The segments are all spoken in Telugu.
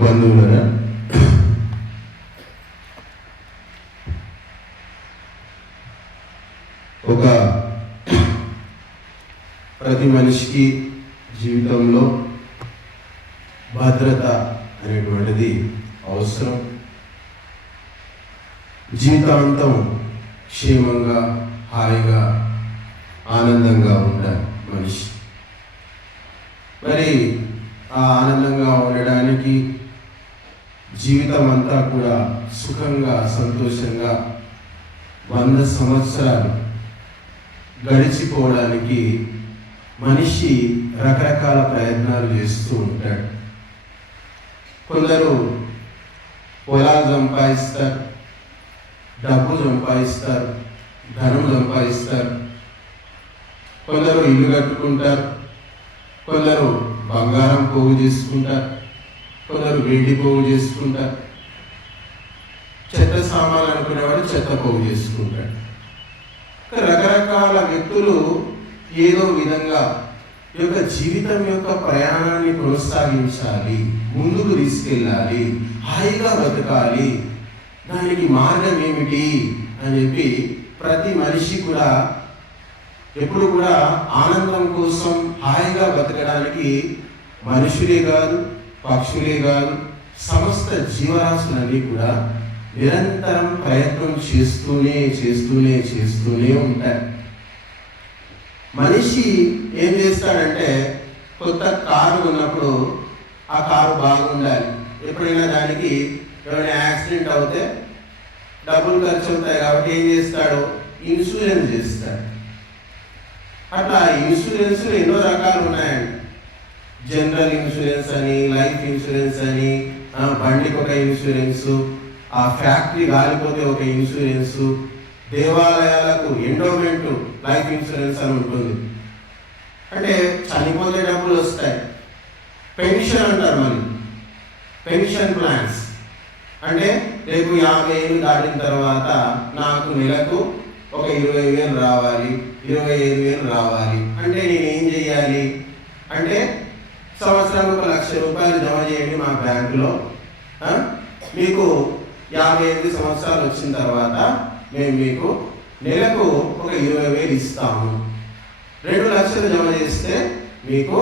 బంధువులరా, ఒక ప్రతి మనిషికి జీవితంలో భద్రత అనేటువంటిది అవసరం. జీవితాంతం క్షేమంగా, హాయిగా, ఆనందంగా ఉండాలి మనిషి. మరి ఆ ఆనందంగా ఉండడానికి, జీవితం అంతా కూడా సుఖంగా, సంతోషంగా 100 సంవత్సరాలు గడిచిపోవడానికి మనిషి రకరకాల ప్రయత్నాలు చేస్తూ ఉంటాడు. కొందరు పొలాలు సంపాదిస్తారు, డబ్బు సంపాదిస్తారు, ధనం సంపాదిస్తారు. కొందరు ఇల్లు కట్టుకుంటారు, కొందరు బంగారం పోగు చేసుకుంటారు, కొందరు వెండి పోగు చేసుకుంటారు. చెత్త సామాన్లు అనుకునేవాడు చెత్త పోగు చేసుకుంటాడు. రకరకాల వ్యక్తులు ఏదో విధంగా ఈ యొక్క జీవితం యొక్క ప్రయాణాన్ని కొనసాగించాలి, ముందుకు తీసుకెళ్ళాలి, హాయిగా బతకాలి, దానికి మార్గం ఏమిటి అని చెప్పి ప్రతి మనిషి కూడా ఎప్పుడు కూడా ఆనందం కోసం, హాయిగా బతకడానికి మనుషులే కాదు, పక్షులే కాదు, సమస్త జీవరాశులన్నీ కూడా నిరంతరం ప్రయత్నం చేస్తూనే ఉంటాయి. మనిషి ఏం చేస్తాడంటే, కొత్త కారు ఉన్నప్పుడు ఆ కారు బాగుండాలి. ఎప్పుడైనా దానికి ఏమైనా యాక్సిడెంట్ అవుతే డబ్బులు ఖర్చు అవుతాయి కాబట్టి ఏం చేస్తాడు? ఇన్సూరెన్స్ చేస్తాడు. అట్లా ఇన్సూరెన్స్ ఎన్నో రకాలు ఉన్నాయండి. జనరల్ ఇన్సూరెన్స్ అని, లైఫ్ ఇన్సూరెన్స్ అని, బండికి ఒక ఇన్సూరెన్సు, ఆ ఫ్యాక్టరీ గాలిపోతే ఒక ఇన్సూరెన్సు, దేవాలయాలకు ఎండోమెంట్ లైఫ్ ఇన్సూరెన్స్ అని ఉంటుంది. అంటే చనిపోతే డబ్బులు వస్తాయి. పెన్షన్ అంటారు, మరి పెన్షన్ ప్లాన్స్ అంటే రేపు 50 ఏళ్ళు దాటిన తర్వాత నాకు నెలకు ఒక 20,000 రావాలి, 25,000 రావాలి అంటే నేనేం చేయాలి అంటే, సంవత్సరానికి 1,00,000 రూపాయలు జమ చేయండి మా బ్యాంకులో, మీకు 55 సంవత్సరాలు వచ్చిన తర్వాత మేము మీకు నెలకు ఒక 20,000 ఇస్తాము. 2 లక్షలు జమ చేస్తే మీకు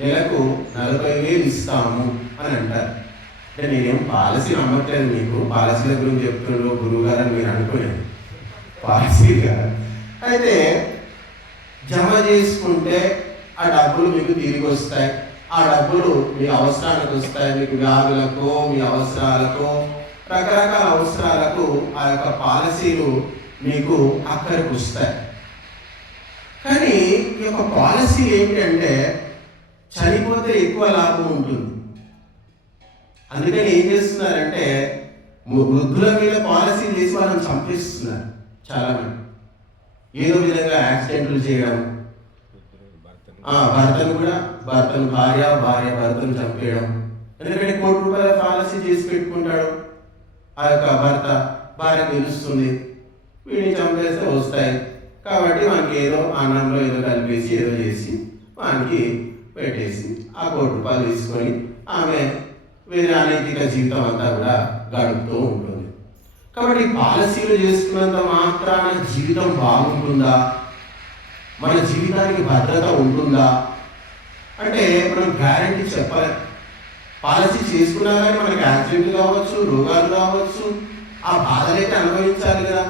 నెలకు 40,000 ఇస్తాము అని అంటారు. అంటే నేనేం పాలసీ నమ్మట్లేదు, మీకు పాలసీల గురించి చెప్తున్నాడు గురువు గారు అని మీరు అనుకునేది. పాలసీ కాదు. అయితే జమ చేసుకుంటే ఆ డబ్బులు మీకు తిరిగి వస్తాయి. ఆ డబ్బులు మీ అవసరానికి వస్తాయి. మీకు వ్యాధులకు, మీ అవసరాలకు, రకరకాల అవసరాలకు ఆ యొక్క పాలసీలు మీకు అక్కడికి వస్తాయి. కానీ ఈ యొక్క పాలసీ ఏమిటంటే, చనిపోతే ఎక్కువ లాభం ఉంటుంది. అందుకని ఏం చేస్తున్నారంటే, వృద్ధుల మీద పాలసీ చేసి వాళ్ళని చంపిస్తున్నారు చాలామంది. ఏదో విధంగా యాక్సిడెంట్లు చేయడం, భర్తను భార్య భర్తను చంపేయడం. ఎందుకంటే ₹1 కోటి పాలసీ చేసి పెట్టుకుంటాడు ఆ యొక్క భర్త. భార్య తెలుస్తుంది, వీడిని చంపేస్తే వస్తాయి కాబట్టి మనకి ఏదో అన్నంలో ఏదో కలిపేసి ఏదో చేసి వానికి పెట్టేసి ఆ ₹1 కోటి తీసుకొని ఆమె వేరే అనైతిక జీవితం అంతా కూడా గడుపుతూ ఉంటుంది. కాబట్టి పాలసీలు చేసుకున్నంత మాత్రాన జీవితం బాగుంటుందా, మన జీవితానికి భద్రత ఉంటుందా అంటే మనం గ్యారెంటీ చెప్పలేం. పాలసీ చేసుకున్నా కానీ మనకి యాక్సిడెంట్ కావచ్చు, రోగాలు కావచ్చు, ఆ బాధలైతే అనుభవించాలి కదా.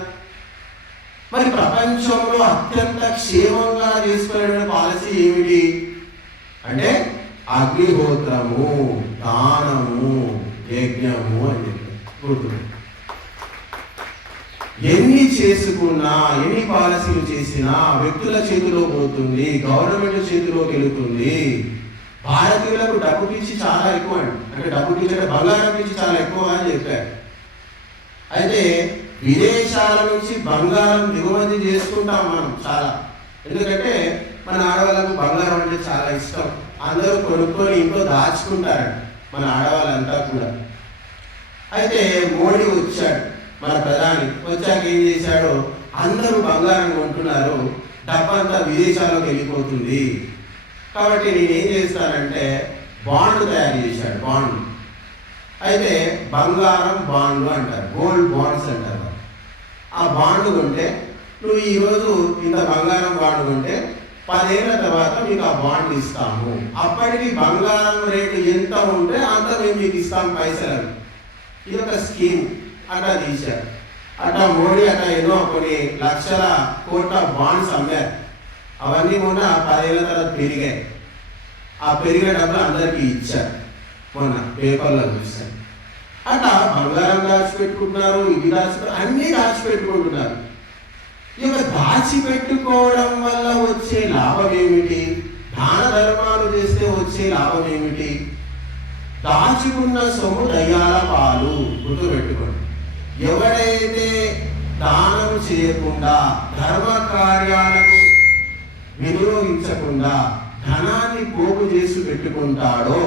మరి ప్రపంచంలో అత్యంత క్షేమంగా చేసుకునే పాలసీ ఏమిటి అంటే, అగ్నిహోత్రము, దానము, యజ్ఞము అని చెప్పి గుర్తు. ఎన్ని చేసుకున్నా, ఎన్ని పాలసీలు చేసినా వ్యక్తుల చేతిలో పోతుంది, గవర్నమెంట్ చేతిలోకి వెళుతుంది. భారతీయులకు డబ్బు పిచ్చి చాలా ఎక్కువ అండి. అంటే డబ్బు పిచ్చి అంటే బంగారం పిచ్చి చాలా ఎక్కువ అని చెప్పారు. అయితే విదేశాల నుంచి బంగారం దిగుమతి చేసుకుంటాం మనం చాలా. ఎందుకంటే మన ఆడవాళ్ళకు బంగారం అంటే చాలా ఇష్టం. అందరూ కొనుక్కొని ఇంట్లో దాచుకుంటారండి మన ఆడవాళ్ళంతా కూడా. అయితే మోడీ వచ్చాడు, మన ప్రధాని వచ్చాక ఏం చేశాడు, అందరూ బంగారం కొంటున్నారు, డబ్బంతా విదేశాలకు వెళ్ళిపోతుంది. కాబట్టి నేనేం చేస్తానంటే బాండ్ తయారు చేశాడు. బాండ్ అయితే బంగారం బాండ్లు అంటారు, గోల్డ్ బాండ్స్ అంటారు. ఆ బాండ్లు కొంటే నువ్వు ఈరోజు ఇంత బంగారం బాండ్ కొంటే 10 ఏళ్ల తర్వాత మీకు ఆ బాండ్ ఇస్తాము, అప్పటికి బంగారం రేటు ఎంత ఉంటే అంత మేము మీకు ఇస్తాం పైసలు. ఇది ఒక స్కీమ్ అట్లా తీశారు. అట్లా మోడీ అట్లా ఎన్నో కొన్ని లక్షల కోట్ల బాండ్స్ అమ్మారు. అవన్నీ మొన్న 10 ఏళ్ల తర్వాత పెరిగాయి. ఆ పెరిగే డబ్బులు అందరికీ ఇచ్చారు. మొన్న పేపర్లో చూశారు. అట్లా బంగారం దాచిపెట్టుకుంటున్నారు, ఇవి అన్నీ దాచిపెట్టుకుంటున్నారు. ఇక దాచిపెట్టుకోవడం వల్ల వచ్చే లాభం ఏమిటి? దాన ధర్మాలు చేస్తే వచ్చే లాభం ఏమిటి? దాచుకున్న సొమ్ము దయ్యాల పాలు. గుర్తుపెట్టుకోండి. ఎవడైతే దానం చేయకుండా, ధర్మ కార్యాలకు వినియోగించకుండా ధనాన్ని పోగు చేసి పెట్టుకుంటాడో,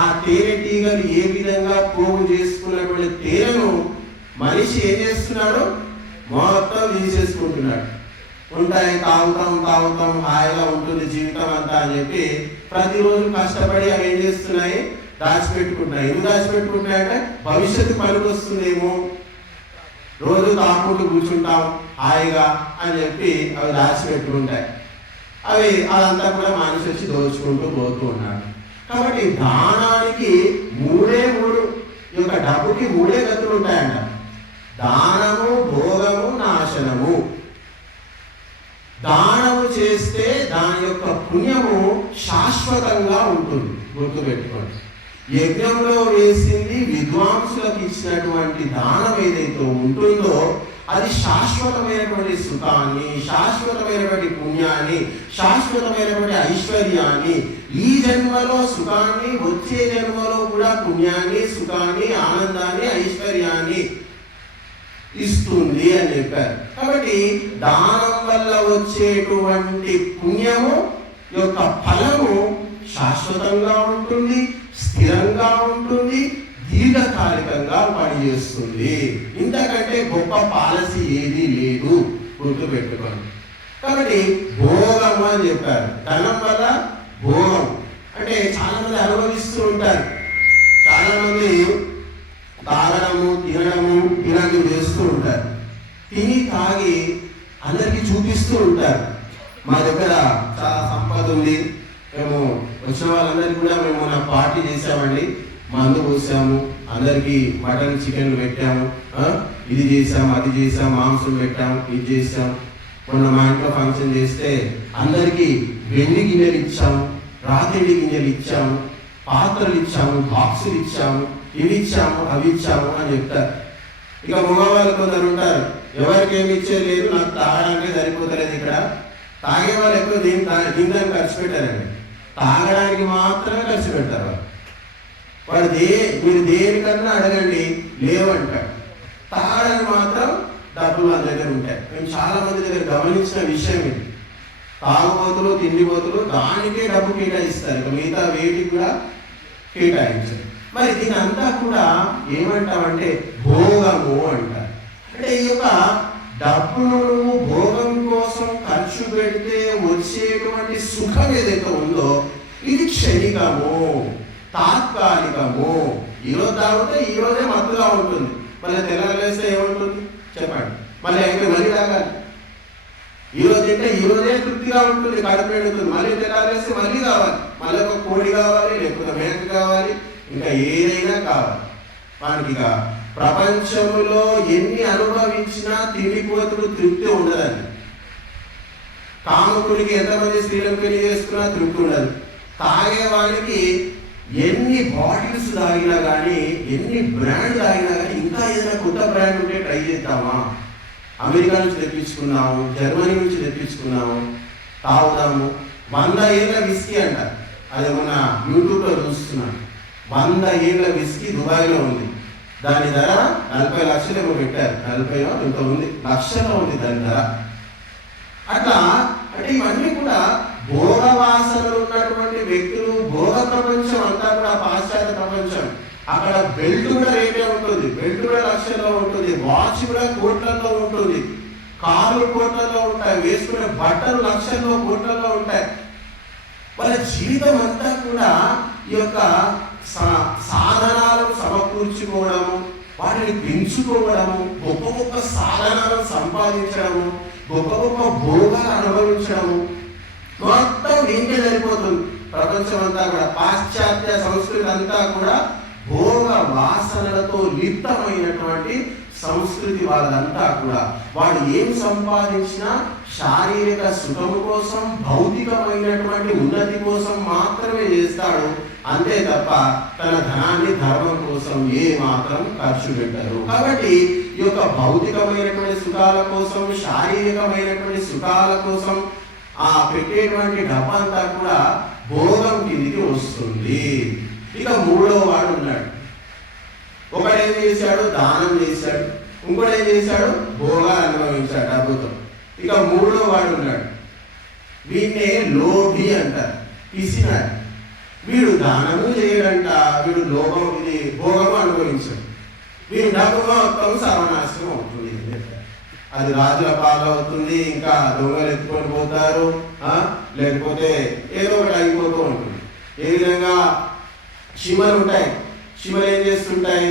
ఆ తేనెటీగలు ఏ విధంగా పోగు చేసుకున్నటువంటి తేనెను మనిషి ఏం చేస్తున్నాడు? మొత్తం తీసేసుకుంటున్నాడు. ఉంటాయి, తాగుతాం, హాయిగా ఉంటుంది జీవితం అంతా అని చెప్పి ప్రతిరోజు కష్టపడి అవి ఏం చేస్తున్నాయి? దాచిపెట్టుకుంటున్నాయి. ఎందుకు దాచిపెట్టుకుంటున్నాయంటే భవిష్యత్తు పనికి వస్తుందేమో, రోజు తాగుకుంటూ కూర్చుంటాం హాయిగా అని చెప్పి అవి దాచిపెట్టుకుంటాయి. అదంతా కూడా మనిషి వచ్చి దోచుకుంటూ పోతూ ఉన్నాడు. కాబట్టి దానానికి మూడే ఈ యొక్క డబ్బుకి 3 గతులు ఉంటాయంట. దానము, భోగము, నాశనము. దానము చేస్తే దాని యొక్క పుణ్యము శాశ్వతంగా ఉంటుంది. గుర్తుపెట్టుకోండి. యజ్ఞంలో వేసింది విద్వాంసులకు ఇచ్చినటువంటి దానం ఏదైతే ఉంటుందో అది శాశ్వతమైనటువంటి సుఖాన్ని, శాశ్వతమైనటువంటి పుణ్యాన్ని, శాశ్వతమైనటువంటి ఐశ్వర్యాన్ని, ఈ జన్మలో సుఖాన్ని, వచ్చే జన్మలో కూడా పుణ్యాన్ని, సుఖాన్ని, ఆనందాన్ని, ఐశ్వర్యాన్ని ఇస్తుంది అని చెప్పారు. కాబట్టి దానం వల్ల వచ్చేటువంటి పుణ్యము యొక్క ఫలము శాశ్వతంగా ఉంటుంది, స్థిరంగా ఉంటుంది, దీర్ఘకాలికంగా పనిచేస్తుంది. ఇంతకంటే గొప్ప పాలసీ ఏది లేదు. గుర్తుపెట్టుకోండి. కాబట్టి భోగము అని చెప్పారు. ధనం వల్ల భోగం అంటే చాలా మంది అనుభవిస్తూ ఉంటారు. చాలా మంది తాగడము, తినడము ఇలాంటివి చేస్తూ ఉంటారు. తిని తాగి అందరికీ చూపిస్తూ ఉంటారు, మా దగ్గర చాలా సంపద ఉంది, మేము వచ్చిన వాళ్ళందరికీ కూడా మేము నా పార్టీ చేసామండి, మందు పోసాము, అందరికీ మటన్ చికెన్ పెట్టాము, ఇది చేసాము, అది చేసాము, మాంసం పెట్టాము, ఇది చేసాము. మొన్న మా ఇంట్లో ఫంక్షన్ చేస్తే అందరికీ వెండి గిన్నెలు ఇచ్చాము, రాతిడి గిన్నెలు ఇచ్చాము, పాత్రలు ఇచ్చాము, బాక్సులు ఇచ్చాము, ఇవి ఇచ్చాము, అవి ఇచ్చాము అని చెప్తారు. ఇక మగవాళ్ళు కొందరు ఉంటారు, ఎవరికి ఏమి ఇచ్చేది, నాకు తాగడానికి సరిపోతలేదు. ఇక్కడ తాగే వాళ్ళు ఎక్కువ దీని ఖర్చు పెట్టారండి, తాగడానికి మాత్రమే ఖర్చు పెడతారు. వాడు మీరు దేనికన్నా అడగండి లేవంటాడు, తాగడానికి మాత్రం డబ్బులు వాళ్ళ దగ్గర ఉంటాయి. మేము చాలా మంది దగ్గర గమనించిన విషయం ఇది. తాగుబోతులు, తిండిపోతులు దానికే డబ్బు కేటాయిస్తారు, ఇక మిగతా వేటికి కూడా కేటాయించారు. మరి దీని అంతా కూడా ఏమంటామంటే భోగము అంటారు. అంటే ఈ యొక్క డబ్బును నువ్వు భోగం కోసం ఖర్చు పెడితే వచ్చేటువంటి సుఖం ఏదైతే ఉందో ఇది క్షణికము, తాత్కాలికము. ఈరోజు తాగితే ఈరోజే మత్తుగా ఉంటుంది, మళ్ళీ తెల్లలేస్తే ఏముంటుంది చెప్పండి, మళ్ళీ అయితే మళ్ళీ తాగాలి. ఈరోజు తింటే ఈరోజే తృప్తిగా ఉంటుంది, కడుపు నిండుతుంది, మళ్ళీ తెల్లారేస్తే మళ్ళీ కావాలి, మళ్ళీ ఒక కోడి కావాలి, లేకపోతే మేక కావాలి, ఇంకా ఏదైనా కావాలి మనకి. ఇక ప్రపంచంలో ఎన్ని అనుభవించినా తిండిపోతుడు తృప్తి ఉండదండి. కాముకుడికి ఎంతమంది స్త్రీలను పెళ్లి చేసుకున్నా తృప్తి ఉండదు. తాగేవాడికి ఎన్ని బాటిల్స్ తాగినా కానీ, ఎన్ని బ్రాండ్ తాగినా కానీ ఇంకా ఏదైనా కొత్త బ్రాండ్ ఉంటే ట్రై చేద్దామా, అమెరికా నుంచి తెప్పించుకున్నాము, జర్మనీ నుంచి తెప్పించుకున్నాము, తాగుదాము. 100 ఏళ్ళ విస్కీ అంట, అది మన యూట్యూబ్లో చూస్తున్నాను. 100 ఏళ్ళ విస్కీ దుబాయ్లో ఉంది, దాని ధర 40 లక్షలు ఏమో పెట్టారు, 40 ఇంత ఉంది, లక్షలో ఉంది దాని ధర. అట్లా అంటే ఇవన్నీ కూడా భోగవాసనలు ఉన్నటువంటి వ్యక్తులు. భోగ ప్రపంచం అంతా కూడా పాశ్చాత్య ప్రపంచం. అక్కడ బెల్ట్ కూడా రేటే ఉంటుంది, బెల్ట్ కూడా లక్షల్లో ఉంటుంది, వాచ్ కూడా కోట్లలో ఉంటుంది, కార్లు కోట్లలో ఉంటాయి, వేసుకునే బట్టలు లక్షల్లో కోట్లలో ఉంటాయి. వాళ్ళ జీవితం అంతా కూడా ఈ యొక్క సాధనాలను సమకూర్చుకోవడము, వాటిని పెంచుకోవడము, గొప్ప గొప్ప సాధనాలను సంపాదించడము, గొప్ప గొప్ప భోగాలు అనుభవించడము మొత్తం దీనికే సరిపోతుంది. ప్రపంచం అంతా కూడా పాశ్చాత్య సంస్కృతి అంతా కూడా భోగ వాసనలతో లిప్తమైనటువంటి సంస్కృతి వాళ్ళంతా కూడా. వాడు ఏం సంపాదించినా శారీరక సుఖము కోసం, భౌతికమైనటువంటి ఉన్నతి కోసం మాత్రమే చేస్తాడు, అంతే తప్ప తన ధనాన్ని ధర్మం కోసం ఏ మాత్రం ఖర్చు పెట్టరు. కాబట్టి ఈ యొక్క భౌతికమైనటువంటి సుఖాల కోసం, శారీరకమైనటువంటి సుఖాల కోసం పెట్టేటువంటి డబ్బంతా కూడా భోగం కిందికి వస్తుంది. ఇక మూడో వాడు ఉన్నాడు. ఒకడేం చేశాడు? దానం చేశాడు. ఇంకోటి ఏం చేశాడు? భోగాలు అనుభవించాడు డబ్బుతో. ఇక మూడో వాడు ఉన్నాడు. వీడినే లోభి అంటారు, పిసినాడు. వీడు దానము చేయడంట, వీడు లోభం, ఇది భోగము అనుభవించాడు. వీడు డబ్బు మొత్తం సర్వనాశనం అవుతుంది. అది రాజుల పాలవుతుంది, ఇంకా దొంగలు ఎత్తుకొని పోతారు, లేకపోతే ఏదో ఒకటి అయిపోతూ ఉంటుంది. ఏ విధంగా చీమలు ఉంటాయి, చీమలు ఏం చేస్తుంటాయి?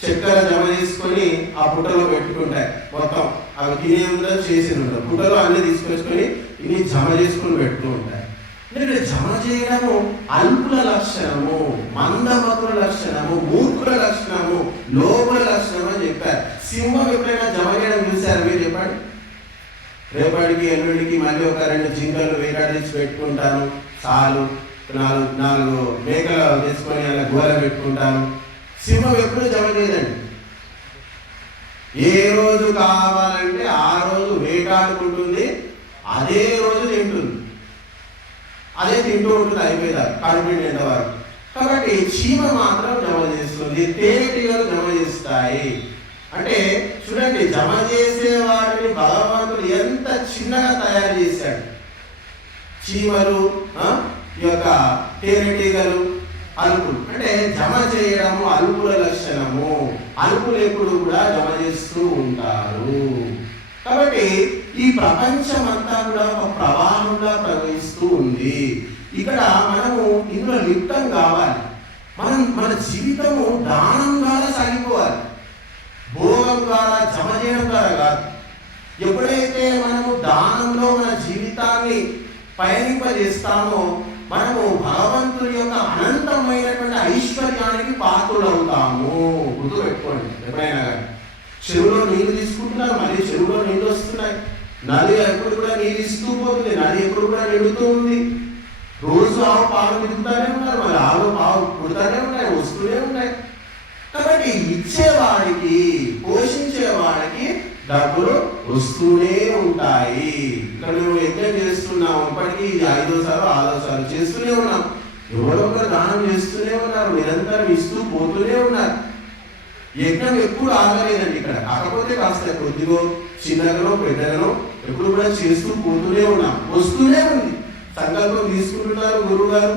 చక్కెర జమ చేసుకొని ఆ పుట్టలో పెట్టుకుంటాయి. మొత్తం అవి తినే ఉందో చేసి ఉండదు, పుట్టలో అన్ని తీసుకొచ్చుకొని ఇన్ని జమ చేసుకొని పెడుతూ ఉంటాయి. ఎందుకంటే జమ చేయడము అల్పుల లక్షణము, మందమతుల లక్షణము, మూర్ఖుల లక్షణము, లోపల లక్షణం అని చెప్పారు. సింహం ఎప్పుడైనా జమ చేయడం చూశారు మీరు? చెప్పండి. రేపటికి ఎల్లుడికి మళ్ళీ ఒక 2 జింకలు వేటాడించి పెట్టుకుంటాను, చాలు, 4 మేకలు తీసుకొని అలా గోల పెట్టుకుంటాను. సింహం ఎప్పుడు జమ చేయదండి. ఏ రోజు కావాలంటే ఆ రోజు వేటాడుకుంటుంది, అదే రోజు తింటుంది, అదే తింటూ ఉంటుంది, అయిపోయింది కడుపు నిండే వరకు. కాబట్టి చీమ మాత్రం జమ చేస్తుంది, తేనెటీగలు జమ చేస్తాయి. అంటే చూడండి, జమ చేసే వాడిని భగవంతుడు ఎంత చిన్నగా తయారు చేశాడు. చీమలు, ఈ యొక్క తేనెటీగలు, అలుపులు. అంటే జమ చేయడము అలుపుల లక్షణము. అలుపులు ఎప్పుడు కూడా జమ చేస్తూ ఉంటారు. కాబట్టి ఈ ప్రపంచం అంతా కూడా ఒక ప్రవాహంగా ప్రవహిస్తూ ఉంది. ఇక్కడ మనము ఇందులో లిప్తం కావాలి. మన జీవితము దానం ద్వారా సాగిపోవాలి, భోగం ద్వారా, జమ చేయడం ద్వారా కాదు. ఎప్పుడైతే మనము దానంలో మన జీవితాన్ని పయనింపజేస్తామో మనము భగవంతుని యొక్క అనంతమైనటువంటి ఐశ్వర్యానికి పాత్రులవుతాము. గుర్తుపెట్టుకోండి. ఎప్పుడైనా చెరువులో నీళ్లు తీసుకుంటున్నారు, మళ్ళీ చెరువులో నీళ్లు వస్తున్నాయి. నది ఎప్పుడు కూడా నీళ్ళు ఇస్తూ పోతుంది, నది ఎప్పుడు కూడా నిండుతూ ఉంది. రోజు ఆవు పాలు మిగులుతానే ఉన్నారు, మరి ఆవు పావు పుడతానే ఉన్నాయి, వస్తూనే ఉన్నాయి. కాబట్టి ఇచ్చేవాడికి, పోషించేవాడికి డబ్బులు వస్తూనే ఉంటాయి. ఇక్కడ మేము యజ్ఞం చేస్తున్నాం, ఇప్పటికీ ఇది 5వ సారి 6వ సారి చేస్తూనే ఉన్నాం. ఎవరొకరు దానం చేస్తూనే ఉన్నారు, నిరంతరం ఇస్తూ పోతూనే ఉన్నారు. యజ్ఞం ఎప్పుడు ఆగలేదండి ఇక్కడ. కాకపోతే కాస్త కొద్దిగో చిన్నగానో పెద్దగానో ఎప్పుడు కూడా చేస్తూ పోతూనే ఉన్నాం, వస్తూనే ఉంది. సంకల్పం తీసుకుంటున్నారు గురువు గారు,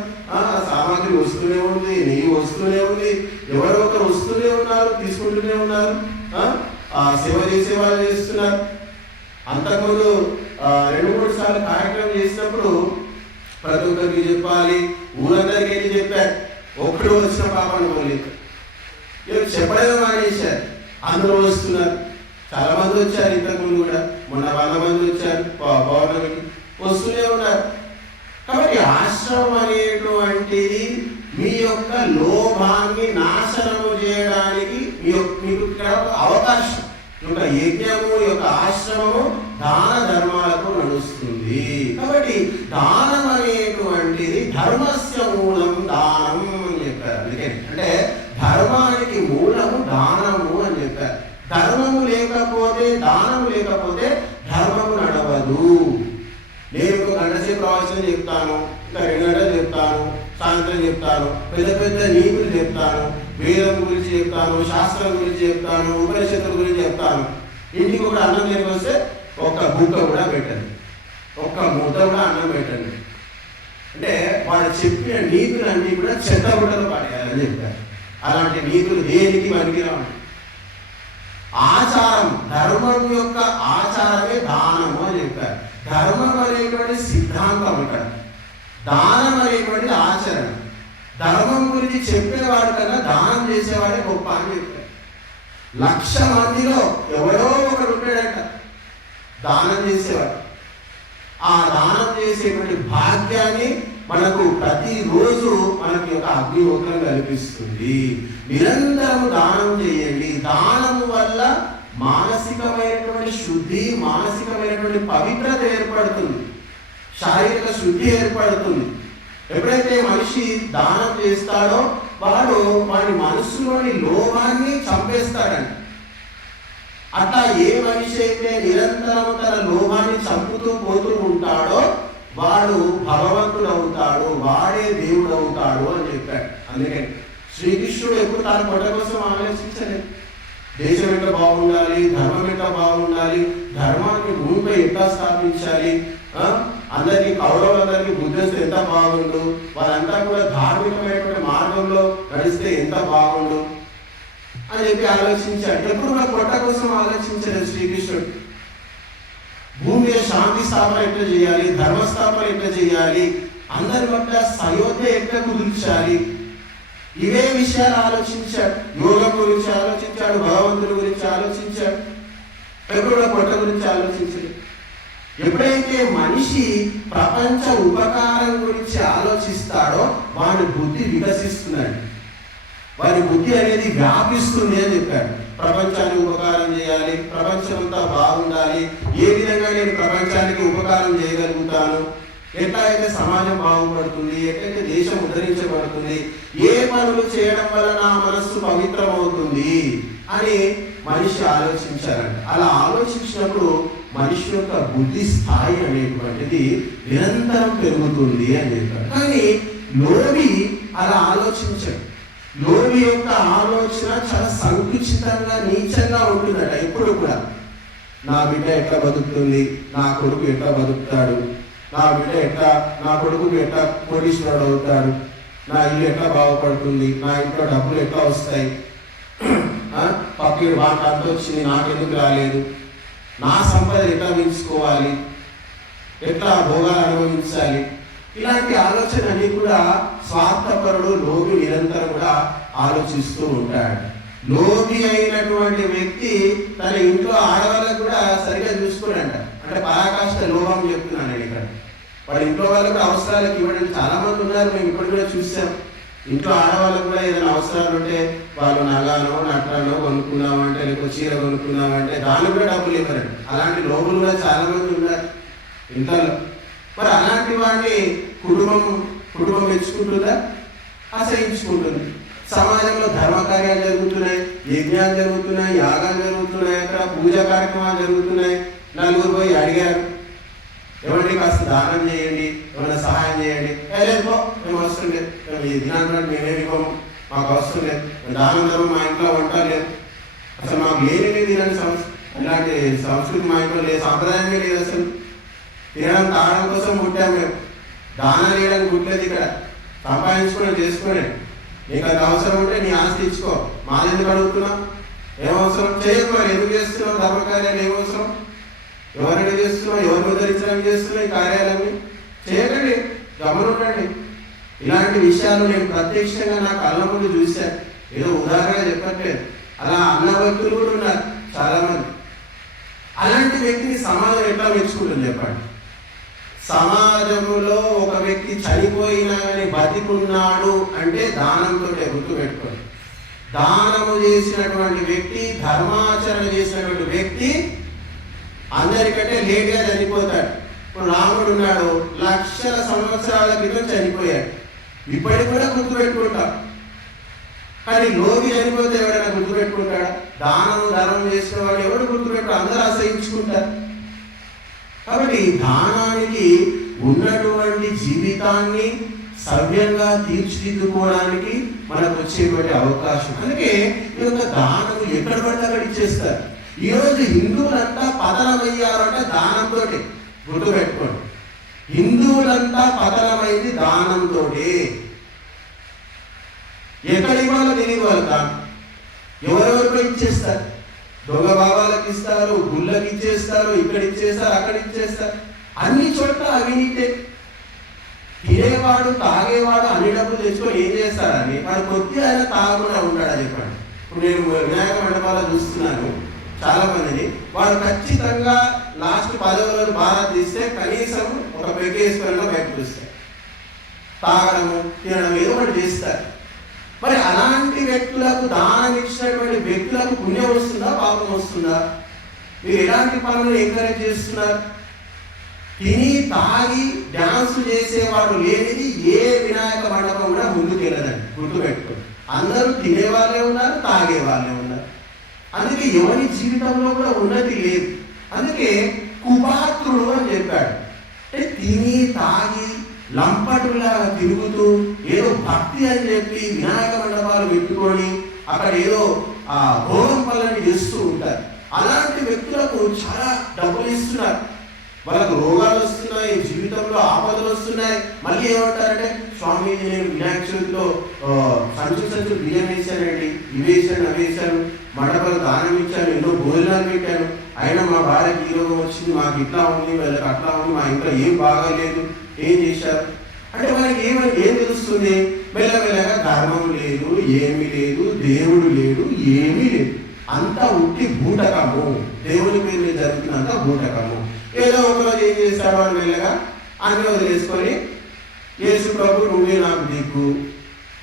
సామాగ్రి వస్తూనే ఉంది, నెయ్యి వస్తూనే ఉంది, ఎవరో ఒకరు వస్తూనే ఉన్నారు, తీసుకుంటూనే ఉన్నారు, సేవ చేసే వాళ్ళు చేస్తున్నారు. అంతకుముందు 2-3 సార్లు కార్యక్రమం చేసినప్పుడు ప్రతి ఒక్కరికి చెప్పాలి, ఊరందరికీ వెళ్ళి చెప్పారు. ఒక్కడు వచ్చిన పాపను పోలేదు, చెప్పడమే మానేశారు. అందరూ వస్తున్నారు, చాలా మంది వచ్చారు. ఇంతకుముందు కూడా మొన్న 100 మంది వచ్చారు పౌర్ణమికి, వస్తూనే ఉన్నారు. కాబట్టి ఆశ్రమం అనేటువంటిది మీ యొక్క లోభాన్ని నాశనము చేయడానికి మీకు ఇక్కడ అవకాశం. యొక్క యజ్ఞము, యొక్క ఆశ్రమము దాన ధర్మాలకు నడుస్తుంది. కాబట్టి దానం అనేటువంటిది ధర్మస్య మూలం దానం అని చెప్పారు. అందుకని అంటే ధర్మానికి మూలము దానము అని చెప్పారు. ధర్మము లేకపోతే, దానము లేకపోతే ధర్మము నడవదు. నేను ఒక గంటసేపు ప్రవచనం చెప్తాను, ఇంకా 2 గంటలు చెప్తాను, సాయంత్రం చెప్తాను, పెద్ద పెద్ద నీతులు చెప్తాను, వేదం గురించి చెప్తాను, శాస్త్రం గురించి చెప్తాను, ఉపనిషత్తుల గురించి చెప్తాను. ఇంటికి ఒక అన్నం లేకొస్తే ఒక్క బుక్క కూడా పెట్టండి, ఒక్క ముద్ద కూడా అన్నం పెట్టండి. అంటే వాడు చెప్పిన నీతులన్నీ కూడా చెత్తబుట్టలో పడేయాలని చెప్పారు. అలాంటి నీతులు దేనికి పనికిరావండి. ఆచారం, ధర్మం యొక్క ఆచారమే దానము అని చెప్పారు. ధర్మం అనేటువంటి సిద్ధాంతం ఇక్కడ, దానం అనేటువంటి ఆచరణ. ధర్మం గురించి చెప్పేవాడు కన్నా దానం చేసేవాడే గొప్ప అని చెప్పారు. 1,00,000 మందిలో ఎవరో ఒకడు ఉంటాడంట దానం చేసేవాడు. ఆ దానం చేసేటువంటి భాగ్యాన్ని మనకు ప్రతిరోజు మనకి ఒక అగ్నిహోత్రం కల్పిస్తుంది. నిరంతరం దానం చేయండి. దానము వల్ల మానసికమైనటువంటి శుద్ధి, మానసికమైనటువంటి పవిత్రత ఏర్పడుతుంది, శారీరక శుద్ధి ఏర్పడుతుంది. ఎప్పుడైతే మనిషి దానం చేస్తాడో వాడి మనసులోని లోభాన్ని చంపేస్తాడండి. అట్లా ఏ మనిషి అయితే నిరంతరం తన లోభాన్ని చంపుతూ పోతూ ఉంటాడో వాడు భగవంతుడు అవుతాడు, వాడే దేవుడు అవుతాడు అని చెప్పాడు. అందుకే శ్రీకృష్ణుడు ఎప్పుడు తన పొట్ట కోసం ఆలోచించలేదు. దేశం ఎట్లా బాగుండాలి, ధర్మం ఎట్లా బాగుండాలి, ధర్మాన్ని భూమిపై ఎట్లా స్థాపించాలి, అందరికీ కౌరవులందరికీ బుద్ధిస్తే ఎంత బాగుండు, వాళ్ళంతా కూడా ధార్మికమైనటువంటి మార్గంలో నడిస్తే ఎంత బాగుండు అని చెప్పి ఆలోచించాడు. ఎప్పుడు నా పొట్ట కోసం ఆలోచించలేదు శ్రీకృష్ణుడు. భూమి మీద శాంతి స్థాపన ఎట్లా చేయాలి, ధర్మస్థాపన ఎట్లా చేయాలి, అందరి పట్ల సయోధ్య ఎట్లా కుదిర్చాలి, ఇవే విషయాలు ఆలోచించాడు. యోగం గురించి ఆలోచించాడు, భగవంతుడి గురించి ఆలోచించాడు. ఎప్పుడు పొట్ట గురించి ఆలోచించాడు. ఎప్పుడైతే మనిషి ప్రపంచ ఉపకారం గురించి ఆలోచిస్తాడో వాడి బుద్ధి వికసిస్తున్నాడు, వారి బుద్ధి అనేది వ్యాపిస్తుంది అని చెప్పాడు. ప్రపంచానికి ఉపకారం చేయాలి, ప్రపంచం అంతా బాగుండాలి, ఏ విధంగా నేను ప్రపంచానికి ఉపకారం చేయగలుగుతాను, ఎట్లా అయితే సమాజం బాగుపడుతుంది, ఎట్లయితే దేశం ఉద్ధరించబడుతుంది, ఏ పనులు చేయడం వల్ల నా మనస్సు పవిత్రం అవుతుంది అని మనిషి ఆలోచించారంట. అలా ఆలోచించినప్పుడు మనిషి యొక్క బుద్ధి స్థాయి అనేటువంటిది నిరంతరం పెరుగుతుంది అని చెప్పారు. కానీ లోభి అలా ఆలోచించాడు. లోభి యొక్క ఆలోచన చాలా సంకుచితంగా, నీచంగా ఉంటుందట. ఎప్పుడు కూడా నా బిడ్డ ఎట్లా బతుకుతుంది, నా కొడుకు ఎట్లా బతుకుతాడు, నా బిడ్డ ఎట్లా, నా కొడుకు ఎట్లా కోటీశ్వరుడు అవుతాడు, నా ఇల్లు ఎట్లా బాగుపడుతుంది, నా ఇంట్లో డబ్బులు ఎట్లా వస్తాయి, పక్కన వాటి అంత వచ్చింది నాకెందుకు రాలేదు, నా సంపద ఎట్లా పెంచుకోవాలి, ఎట్లా భోగాలు అనుభవించాలి, ఇలాంటి ఆలోచన అన్ని కూడా స్వార్థపరుడు లోభి నిరంతరం కూడా ఆలోచిస్తూ ఉంటాడు. లోభి అయినటువంటి వ్యక్తి తన ఇంట్లో ఆడవాళ్ళకు కూడా సరిగా చూసుకోడంట. అంటే పరాకాష్ట లోభం చెప్తున్నాను నేను ఇక్కడ. వాడి ఇంట్లో వాళ్ళకు అవసరాలకు ఇవ్వడానికి చాలా మంది ఉన్నారు, మేము ఇప్పుడు కూడా చూసాం. ఇంట్లో ఆడవాళ్ళకు కూడా ఏదైనా అవసరాలు ఉంటే వాళ్ళు నగానో నట్రానో కొనుక్కున్నామంటే, లేకపోతే చీర కొనుక్కున్నామంటే దానికి కూడా డబ్బులు ఇవ్వరండి. అలాంటి లోపులు కూడా చాలా మంది ఉన్నారు ఇంట్లో. మరి అలాంటి వాడిని కుటుంబం మెచ్చుకుంటుందా, ఆశ్రయించుకుంటుంది. సమాజంలో ధర్మకార్యాలు జరుగుతున్నాయి, యజ్ఞాలు జరుగుతున్నాయి, యాగాలు జరుగుతున్నాయి, అక్కడ పూజా కార్యక్రమాలు జరుగుతున్నాయి. నలుగురు పోయి అడిగారు, ఎవరికి కాస్త దానం చేయండి, ఏమైనా సహాయం చేయండి. లేదు, మేము అవసరం లేదు, ఈ దినాన్ని మేమేమి ఇవ్వము, మాకు అవసరం లేదు, దానం ధర్మం మా ఇంట్లో వంట లేదు, అసలు మాకు లేనిది తినని ఇలాంటి సంస్కృతి మా ఇంట్లో లేదు, సాంప్రదాయమే లేదు. అసలు తినడం తాగడం కోసం పుట్టాము మేము, దానాలు వేయడానికి పుట్టలేదు. ఇక్కడ సంపాదించుకుని చేసుకునే, నీకు అది అవసరం ఉంటే నీ ఆస్తి ఇచ్చుకో, మాది ఎందుకు అడుగుతున్నావు, ఏమవసరం చేయకపోయి ఎందుకు చేస్తున్నావు, ధర్మకార్యాలు ఏమవసరం, ఎవరిని చేస్తున్నావు, ఎవరిని ఉద్ధరించడానికి చేస్తున్నావు, ఈ కార్యాలన్నీ చేయకండి, గమనించండి. ఇలాంటి విషయాలు నేను ప్రత్యక్షంగా నా కళ్ళ ముందు చూశాను, ఏదో ఉదాహరణగా చెప్పట్లేదు. అలా అన్న వ్యక్తులు కూడా ఉన్నారు చాలా మంది. అలాంటి వ్యక్తిని సమాజం ఎట్లా మెచ్చుకుంటుంది చెప్పండి. సమాజంలో ఒక వ్యక్తి చనిపోయినా కానీ బతికున్నాడు అంటే దానంతో గుర్తుపెట్టుకోండి. దానము చేసినటువంటి వ్యక్తి, ధర్మాచరణ చేసినటువంటి వ్యక్తి అందరికంటే లేట్గా చనిపోతాడు. ఇప్పుడు రాముడు ఉన్నాడు, లక్షల సంవత్సరాల క్రితం చనిపోయాడు, ఇప్పటికి కూడా గుర్తుపెట్టుకుంటాం. కానీ లోభి చనిపోతే ఎవరైనా గుర్తుపెట్టుకుంటాడా? దానం ధర్మం చేసిన వాడు ఎవరు గుర్తుపెట్టు, అందరూ ఆశ్రయించుకుంటారు. కాబట్టి దానానికి ఉన్నటువంటి జీవితాన్ని సవ్యంగా తీర్చిదిద్దుకోవడానికి మనకు వచ్చేటువంటి అవకాశం. అందుకే ఈ యొక్క దానం ఎక్కడ పడితే అక్కడ ఇచ్చేస్తారు. ఈరోజు హిందువులంతా పతనమయ్యారంటే దానంతో, గుర్తుపెట్టుకోండి. హిందువులంతా పతనమైంది దానంతో. ఎక్కడి వాళ్ళు తిరిగి వాళ్ళు దానం ఎవరెవరికో ఇచ్చేస్తారు. దొంగ బాబాలకు ఇస్తారు, గుళ్ళకి ఇచ్చేస్తారు, ఇక్కడ ఇచ్చేస్తారు, అక్కడ ఇచ్చేస్తారు. అన్ని చోట్ల అవినీతే. తినేవాడు తాగేవాడు అన్ని డబ్బులు తెచ్చుకొని ఏం చేస్తారని వాడు కొద్దిగా ఆయన తాగకుండా ఉంటాడు. చెప్పండి. ఇప్పుడు నేను వినాయక మండపాలు చూస్తున్నాను చాలా మందిని, వారు ఖచ్చితంగా లాస్ట్ 10 రోజులు బాగా తీస్తే కనీసం ఒక పెగ్గేసుకొని బయటకు చూస్తారు, తాగడము తినడం ఏదో ఒకటి చేస్తారు. మరి అలాంటి వ్యక్తులకు దానం ఇచ్చినటువంటి వ్యక్తులకు పుణ్యం వస్తుందా పాపం వస్తుందా? మీరు ఎలాంటి పనులను ఎంకరేజ్ చేస్తున్నారు? తిని తాగి డ్యాన్సు చేసేవాడు లేనిది ఏ వినాయక మండపం కూడా ముందుకు వెళ్ళదండి, గుర్తుపెట్టుకోండి. అందరూ తినే వాళ్ళే ఉన్నారు, తాగే వాళ్ళే ఉన్నారు. అందుకే ఎవరి జీవితంలో కూడా ఉన్నది లేదు. అందుకే కుపాత్రుడు అని చెప్పాడు. అంటే తిని తాగి లంపటులా తిరుగుతూ ఏదో భక్తి అని చెప్పి వినాయక మండపాలు పెట్టుకొని అక్కడ ఏదో భోగం పనులని చేస్తూ ఉంటారు. అలాంటి వ్యక్తులకు చాలా డబ్బులు ఇస్తున్నారు, వాళ్ళకు రోగాలు వస్తున్నాయి, జీవితంలో ఆపదలు వస్తున్నాయి. మళ్ళీ ఏమంటారంటే స్వామీజీ నేను వినాయక చవితిలో సంచులు బియ్యం వేశానండి, ఇవి వేసాను అవి వేశాను, మండపాలు దానం ఇచ్చాను, ఎన్నో భోజనాలు పెట్టాను, అయినా మా భార్యకి ఈ రోగం వచ్చింది, మాకు ఇట్లా ఉంది, వాళ్ళకి అట్లా ఉంది, మా ఇంట్లో ఏం బాగాలేదు, ఏం చేశారు అంటే మనకి ఏం తెలుస్తుంది? మెల్లమెల్లగా ధర్మం లేదు, ఏమీ లేదు, దేవుడు లేడు, ఏమీ లేదు, అంతా ఉట్టి బూటకము, దేవుడి మీద జరుగుతున్నంత బూటకము. ఏదో ఒకరోజు ఏం చేస్తాడు వాడు మెల్లగా అన్ని వదిలేసుకొని యేసు ప్రభు నువ్వే నాకు దిక్కు,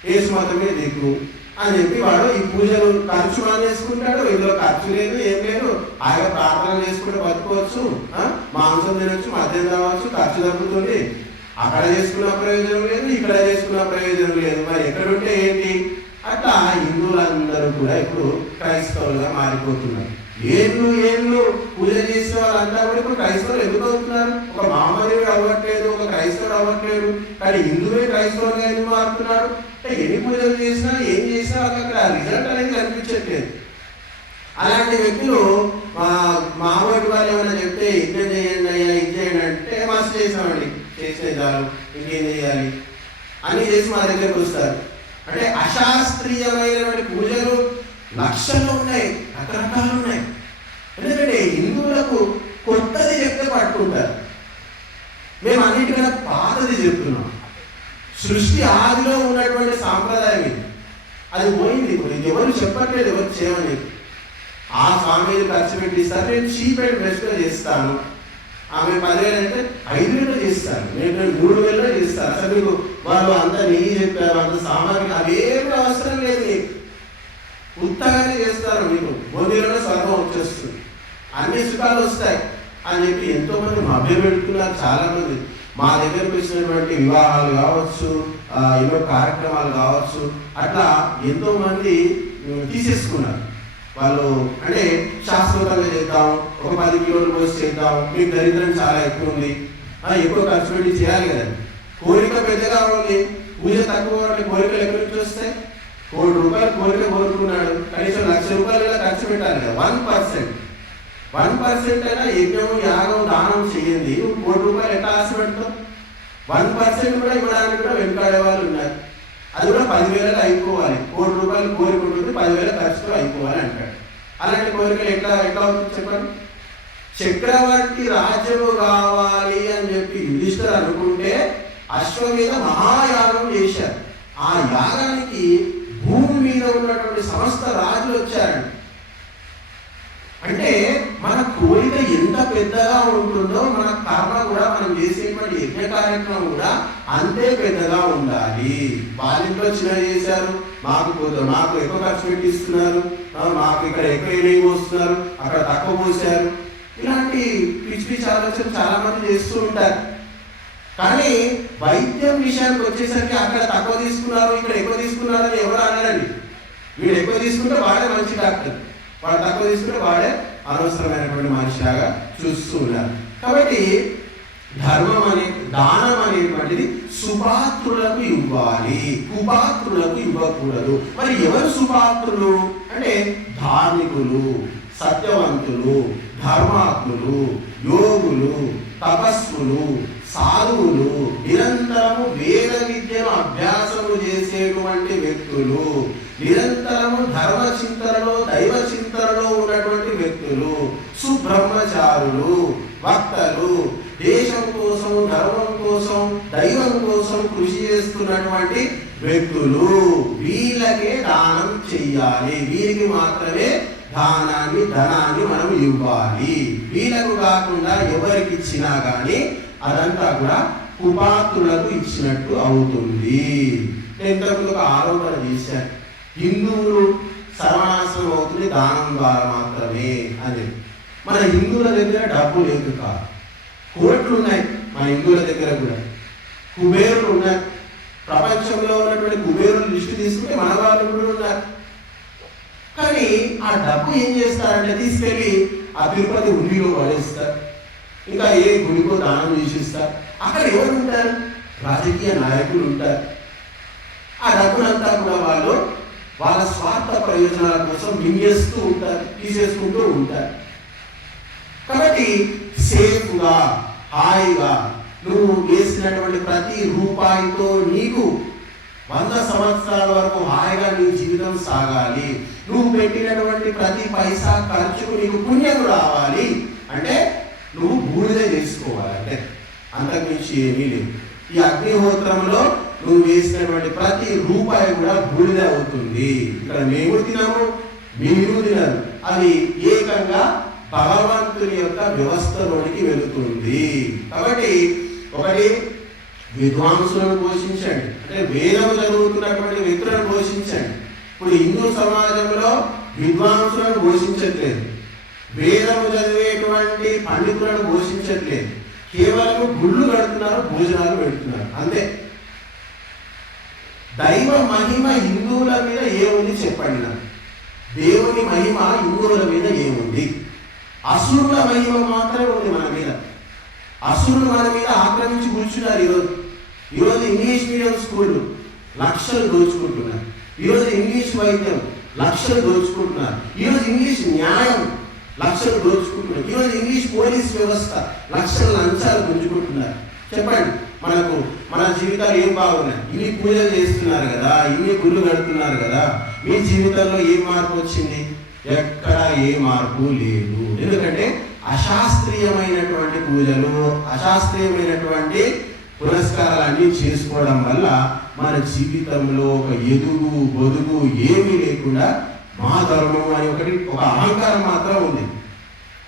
యేసు మతమే దిక్కు అని చెప్పి వాడు ఈ పూజలు ఖర్చు చేసుకుంటాడు. ఇందులో ఖర్చు లేదు, ఏం లేదు, ఆయన ప్రార్థన చేసుకుంటే బతుకోవచ్చు, మాంసం తినొచ్చు, మద్యం తాగవచ్చు, ఖర్చు తగ్గుతుంది. అక్కడ చేసుకున్న ప్రయోజనం లేదు, ఇక్కడ చేసుకున్న ప్రయోజనం లేదు. మరి ఎక్కడుంటే ఏంటి? అట్లా హిందువులందరూ కూడా ఇప్పుడు క్రైస్తవులుగా మారిపోతున్నారు. ఏళ్ళు పూజ చేసే వాళ్ళంతా కూడా ఇప్పుడు క్రైస్తవులు ఎందుకు అవుతున్నారు? ఒక మామూలు అవ్వట్లేదు, ఒక క్రైస్తవుడు అవ్వట్లేదు, కానీ హిందువే క్రైస్తవులుగా ఎందుకు మారుతున్నాడు? అంటే ఎన్ని పూజలు చేసినా ఏం చేసినా అక్కడ రిజల్ట్ అనేది కనిపించట్లేదు. అలాంటి వ్యక్తులు మామూలు వాళ్ళు ఏమైనా చెప్తే యజ్ఞం చేయండి అయ్యా, ఇది చేయండి అంటే మస్తు చేసామండి, చేసే చాలు, ఇంకేం చేయాలి అని చేసి మా దగ్గరకు వస్తారు. అంటే అశాస్త్రీయమైనటువంటి పూజలు లక్షల్లో ఉన్నాయి, రకరకాలు ఉన్నాయి. ఎందుకంటే హిందువులకు కొత్తది చెప్తే పట్టుకుంటారు, మేము అన్నిటికన్నా పాతది చెప్తున్నాం. సృష్టి ఆదిలో ఉన్నటువంటి సాంప్రదాయం ఇది, అది పోయింది. ఇప్పుడు ఇది ఎవరు చెప్పట్లేదు, ఎవరు చేయమని. ఆ స్వామీజీ ఖర్చు పెట్టిస్తారు, నేను చీప్ అండ్ బెస్ట్గా చేస్తాను. ఆమె 10,000 అంటే 5,000 చేస్తాను, నేను 3,000 చేస్తాను. అసలు మీకు వాళ్ళు అంతా నెయ్యి చెప్పారు, అంత సామాగ్రి అవేమి అవసరం లేదు, మీకు ఉత్తగానే చేస్తారు. మీకు బొందిలోనే స్వర్గం వచ్చేస్తుంది, అన్ని సుఖాలు వస్తాయి అని చెప్పి ఎంతోమంది మభ్య పెడుతున్నారు. చాలామంది మా దగ్గరకు వచ్చినటువంటి వివాహాలు కావచ్చు, ఎన్నో కార్యక్రమాలు కావచ్చు, అట్లా ఎంతోమంది తీసేసుకున్నారు. వాళ్ళు అంటే శాస్త్రోతంగా చేద్దాం, ఒక 10 కిలోలు పోసి చేద్దాం, మీకు దరిద్రం చాలా ఎక్కువ ఉంది, ఎక్కువ ఖర్చు పెట్టి చేయాలి కదా. కోరిక పెద్దగా ఉంది, పూజ తక్కువ అంటే కోరికలు ఎక్కడి నుంచి వస్తాయి? 1 కోటి రూపాయలు కోరిక కోరుకున్నాడు, కనీసం 1,00,000 రూపాయలు ఖర్చు పెట్టాలి కదా. 1% అయినా యజ్ఞం యాగం దానం చేయండి, 1 కోటి రూపాయలు ఎట్లా ఆశ పెడతాం? 1% కూడా ఇవ్వడానికి కూడా వెనుకాడే వాళ్ళు ఉన్నారు. అది కూడా 10,000 అయిపోవాలి, 1 కోటి రూపాయలు కోరిక ఉంటుంది, 10,000 ఖర్చుతో అయిపోవాలి అంటాడు. అలాంటి కోరికలు ఎట్లా అవుతుంది చెప్పండి? చక్రవర్తి రాజ్యము కావాలి అని చెప్పి యుధిష్ఠిరుడు అనుకుంటే అశ్వమేధ మహాయాగం చేశారు. ఆ యాగానికి భూమి మీద ఉన్నటువంటి సమస్త రాజులు వచ్చారండి. అంటే మన కోరిక ఎంత పెద్దగా ఉంటుందో మన కర్మ కూడా, మనం చేసేటువంటి యజ్ఞ కార్యక్రమం కూడా అంతే పెద్దగా ఉండాలి. వాళ్ళింట్లో చిన్న చేశారు, మాకు ఎక్కువ ఖర్చు పెట్టిస్తున్నారు, మాకు ఇక్కడ ఎక్కువ నెయ్యి పోస్తున్నారు, అక్కడ తక్కువ పోసారు, ఇలాంటి పిచ్చి పిచ్చి ఆలోచనలు చాలా మంది చేస్తూ ఉంటారు. కానీ వైద్యం విషయానికి వచ్చేసరికి అక్కడ తక్కువ తీసుకున్నారు, ఇక్కడ ఎక్కువ తీసుకున్నారు అని ఎవరు అన్నారండి. వీడు ఎక్కువ తీసుకుంటే వాడే మంచి డాక్టర్, వాడు తక్కువ తీసుకుంటే వాడే అనవసరమైనటువంటి మనిషిలాగా చూస్తూ ఉన్నారు. కాబట్టి దానం అనేటువంటిది సుపాత్రులకు ఇవ్వాలి, కుపాత్రులకు ఇవ్వకూడదు. మరి ఎవరు సుపాత్రులు అంటే ధార్మికులు, సత్యవంతులు, ధర్మాత్ములు, యోగులు, తపస్సులు, సాధువులు, నిరంతరము వేద విద్యను అభ్యాసము చేసేటువంటి వ్యక్తులు, నిరంతరము ధర్మ చింతనలో దైవ చింతనలో ఉన్నటువంటి వ్యక్తులు, సుబ్రహ్మచారులు, వక్తలు, దేశం కోసము ధర్మం కోసం, దైవం కోసం కృషి చేస్తున్నటువంటి వ్యక్తులు, వీళ్ళకే దానం చెయ్యాలి. వీరికి మాత్రమే ధనాన్ని మనం ఇవ్వాలి. వీళ్ళకు కాకుండా ఎవరికి ఇచ్చినా కానీ అదంతా కూడా కుపాత్రులకు ఇచ్చినట్టు అవుతుంది. నేను ఇంతకుముందు ఒక ఆరోపణ చేశాను, హిందువులు సర్వనాశనం అవుతుంది దానం ద్వారా మాత్రమే అని. మన హిందువుల దగ్గర డబ్బు లేదు కాదు, కోట్లు ఉన్నాయి మన హిందువుల దగ్గర కూడా, కుబేరులు ఉన్నారు. ప్రపంచంలో ఉన్నటువంటి కుబేరులు లిస్టు తీసుకుంటే మన వాళ్ళు కూడా ఉన్నారు. కానీ ఆ డబ్బు ఏం చేస్తారంటే తీసుకెళ్ళి ఆ తిరుపతి ఉండిలో పడేస్తారు, ఇంకా ఏ గుడికో దానం చేసిస్తారు. అక్కడ ఎవరు ఉంటారు? రాజకీయ నాయకులు ఉంటారు. ఆ డబ్బునంతా కూడా వాళ్ళు వాళ్ళ స్వార్థ ప్రయోజనాల కోసం మింగేస్తూ ఉంటారు, తీసేసుకుంటూ ఉంటారు. కాబట్టి సేఫ్గా, హాయిగా నువ్వు వేసినటువంటి ప్రతి రూపాయితో నీకు 100 సంవత్సరాల వరకు హాయిగా నీ జీవితం సాగాలి. నువ్వు పెట్టినటువంటి ప్రతి పైసా ఖర్చుకు నీకు పుణ్యం రావాలి అంటే నువ్వు బూడిద చేసుకోవాలి. అంటే అంతకుమించి ఏమీ లేదు. ఈ అగ్నిహోత్రంలో నువ్వు వేసినటువంటి ప్రతి రూపాయి కూడా బూడిద అవుతుంది. ఇక్కడ మేము తినము, మీరు తినరు, అది ఏకంగా భగవంతుని యొక్క వ్యవస్థలోనికి వెళుతుంది. కాబట్టి ఒకటి విద్వాంసులను పోషించండి, అంటే వేదము చదువుతున్నటువంటి వ్యక్తులను పోషించండి. ఇప్పుడు హిందూ సమాజంలో విద్వాంసులను పోషించట్లేదు, వేదము చదివేటువంటి పండితులను పోషించట్లేదు. కేవలం గుళ్ళు కడుతున్నారు, భోజనాలు పెడుతున్నారు, అంతే. దైవ మహిమ హిందువుల మీద ఏముంది చెప్పండి నాకు. దేవుని మహిమ హిందువుల మీద ఏముంది? అసురుల మహిమ మాత్రమే ఉంది మన మీద. అసురులు మన మీద ఆక్రమించి కూర్చున్నారు. ఈరోజు ఇంగ్లీష్ మీడియం స్కూళ్ళు లక్షలు దోచుకుంటున్నారు. ఈరోజు ఇంగ్లీష్ వైద్యం లక్షలు దోచుకుంటున్నారు. ఈరోజు ఇంగ్లీష్ న్యాయం లక్షలు దోచుకుంటున్నారు. ఈరోజు ఇంగ్లీష్ పోలీస్ వ్యవస్థ లక్షల లంచాలు గుంజుకుంటున్నారు. చెప్పండి, మన జీవితాలు ఏం బాగున్నాయి? ఇన్ని పూజలు చేస్తున్నారు కదా, ఇన్ని గుళ్ళు కడుతున్నారు కదా, మీ జీవితంలో ఏం మార్పు వచ్చింది? ఎక్కడ ఏ మార్పు లేదు. ఎందుకంటే అశాస్త్రీయమైనటువంటి పూజలు, అశాస్త్రీయమైనటువంటి పురస్కారాలన్నీ చేసుకోవడం వల్ల మన జీవితంలో ఒక ఎదుగు బొదుగు ఏమీ లేకుండా మా ధర్మం అని ఒక అహంకారం మాత్రం ఉంది.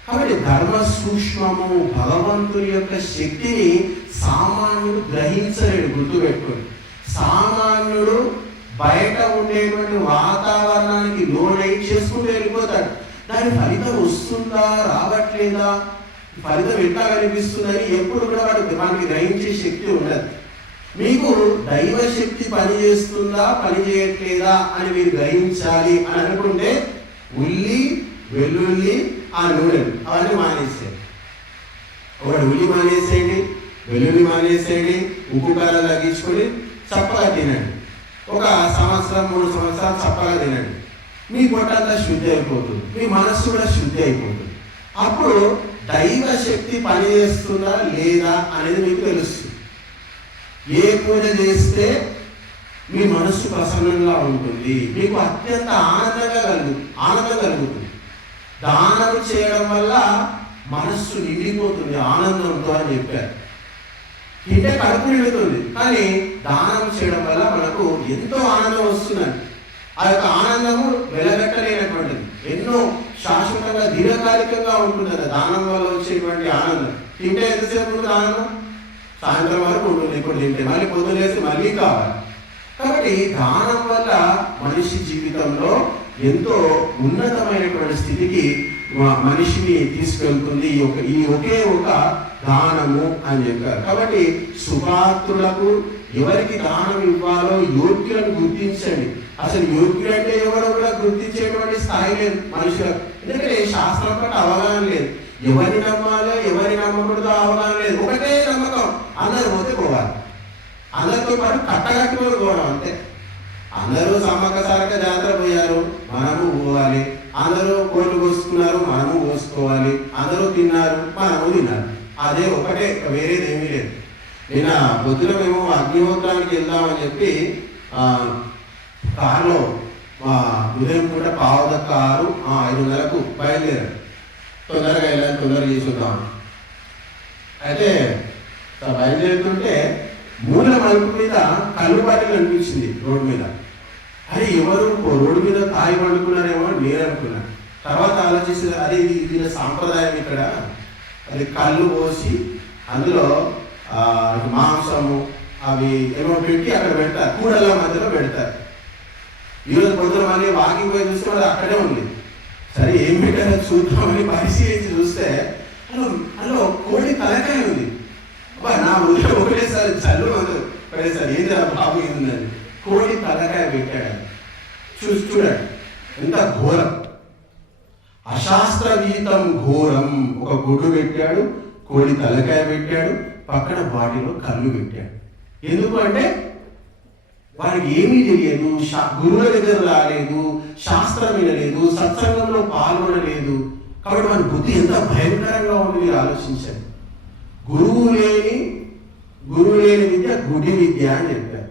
కాబట్టి ధర్మ సూక్ష్మము, భగవంతుని యొక్క శక్తిని సామాన్యుడు గ్రహించలేడు. గుర్తుపెట్టుకోండి, సామాన్యుడు బయట ఉండేటువంటి వాతావరణానికి లోనై చేసుకుంటూ వెళ్ళిపోతాడు. దాని ఫలితం వస్తుందా రావట్లేదా, ఫలితం ఎట్లా కనిపిస్తుందని ఎప్పుడు కూడా మనకి గ్రహించే శక్తి ఉండదు. మీకు దైవ శక్తి పనిచేస్తుందా పని చేయట్లేదా అని మీరు గ్రహించాలి అని అనుకుంటే ఉల్లి, వెల్లుల్లి, ఆ నూనెలు అవన్నీ మానేసేయండి. ఒకటి ఉల్లి మానేసేయండి, వెల్లుల్లి మానేసేయండి, ఉప్పు కారం తగ్గించుకొని చప్పగా తినండి. ఒక సంవత్సరం 3 సంవత్సరాలు చప్పగా తినండి. మీ పొట్టంతా శుద్ధి అయిపోతుంది, మీ మనస్సు కూడా శుద్ధి అయిపోతుంది. అప్పుడు దైవ శక్తి పనిచేస్తుందా లేదా అనేది మీకు తెలుస్తుంది. ఏ పూజ చేస్తే మీ మనస్సు ప్రసన్నంగా ఉంటుంది, మీకు అత్యంత ఆనందం కలుగుతుంది. దానం చేయడం వల్ల మనస్సు నిండిపోతుంది ఆనందంతో అని చెప్పారు. తింటే కడుపు నిండుతుంది, కానీ దానం చేయడం వల్ల మనకు ఎంతో ఆనందం వస్తుందండి. ఆ యొక్క ఆనందము వెలగట్టలేనటువంటిది, ఎన్నో శాశ్వతంగా దీర్ఘకాలికంగా ఉంటుంది కదా దానం వల్ల వచ్చేటువంటి ఆనందం. తింటే ఎంతసేపు ఉంటుంది ఆనందం? సాయంత్రం వరకు ఉంటుంది. ఇప్పుడు తింటే మళ్ళీ పొద్దున లేసి మళ్ళీ కావాలి. కాబట్టి దానం వల్ల మనిషి జీవితంలో ఎంతో ఉన్నతమైనటువంటి స్థితికి మనిషిని తీసుకెళ్తుంది ఈ ఒకే ఒక దానము అని చెప్పారు. కాబట్టి సుపాత్రులకు ఎవరికి దానం ఇవ్వాలో యోగ్యులను గుర్తించండి. అసలు యోగ్యుడు అంటే ఎవరో కూడా గుర్తించేటువంటి స్థాయి లేదు మనుషులకు. ఎందుకంటే శాస్త్రం పట్ల అవగాహన లేదు, ఎవరిని నమ్మాలో ఎవరిని నమ్మకూడదో అవగాహన లేదు. ఒకటే నమ్మకం, అందరూ పోతే పోవాలి, అందరితో పాటు కట్టగట్టుకొని పోవడం అంతే. అందరూ సమ్మక్క సారక్క జాతర పోయారు, మనము పోవాలి. అందరూ కోళ్ళు కోసుకున్నారు, మనము కోసుకోవాలి. అందరూ తిన్నారు, మనము తిన్నారు. అదే ఒకటే, వేరేది ఏమీ లేదు. నిన్న పొద్దున మేము అగ్నిహోత్రానికి వెళ్దామని చెప్పి కారులో ఉదయం కూడా 5:15, 5:30 బయలుదేరారు. తొందరగా వెళ్ళాలి, తొందరగా చేసుకుందాం. అయితే బయలుదేరుతుంటే మూల మలుపు మీద కళ్ళు బాటిల్ అనిపించింది రోడ్డు మీద. అరే ఎవరు రోడ్డు మీద తాయి పండుకున్నారేమో నేను అనుకున్నాను. తర్వాత ఆలోచిస్తే అరే ఇది సాంప్రదాయం ఇక్కడ. అది కళ్ళు పోసి అందులో మాంసము అవి ఏమో పెట్టి అక్కడ పెడతారు, కూడల మధ్యలో పెడతారు. ఈరోజు పొద్దున మళ్ళీ వాకింగ్ పోయి చూస్తే మరి అక్కడే ఉంది. సరే ఏం పెట్టారో చూద్దామని పరిశీలించి చూస్తే అందులో కోడి తలకాయ ఉంది. అబ్బా నా ఊళ్ళో ఒకటేసారి చల్లు ఒకటేసారి ఏది బాబు ఏందని కోడి తలకాయ పెట్టాడు. చూడండి ఎంత ఘోరం, అశాస్త్రవీతం ఘోరం. ఒక గుడ్డు పెట్టాడు, కోడి తలకాయ పెట్టాడు, పక్కన బాటిలో కళ్ళు పెట్టాడు. ఎందుకు అంటే వారికి ఏమీ తెలియదు, గురువుల దగ్గర రాలేదు, శాస్త్రం వినలేదు, సత్సంగంలో పాల్గొనలేదు. కాబట్టి మన బుద్ధి ఎంత భయంకరంగా ఉంది మీరు ఆలోచించండి. గురువు లేని విద్య గుడి విద్య అని చెప్పారు.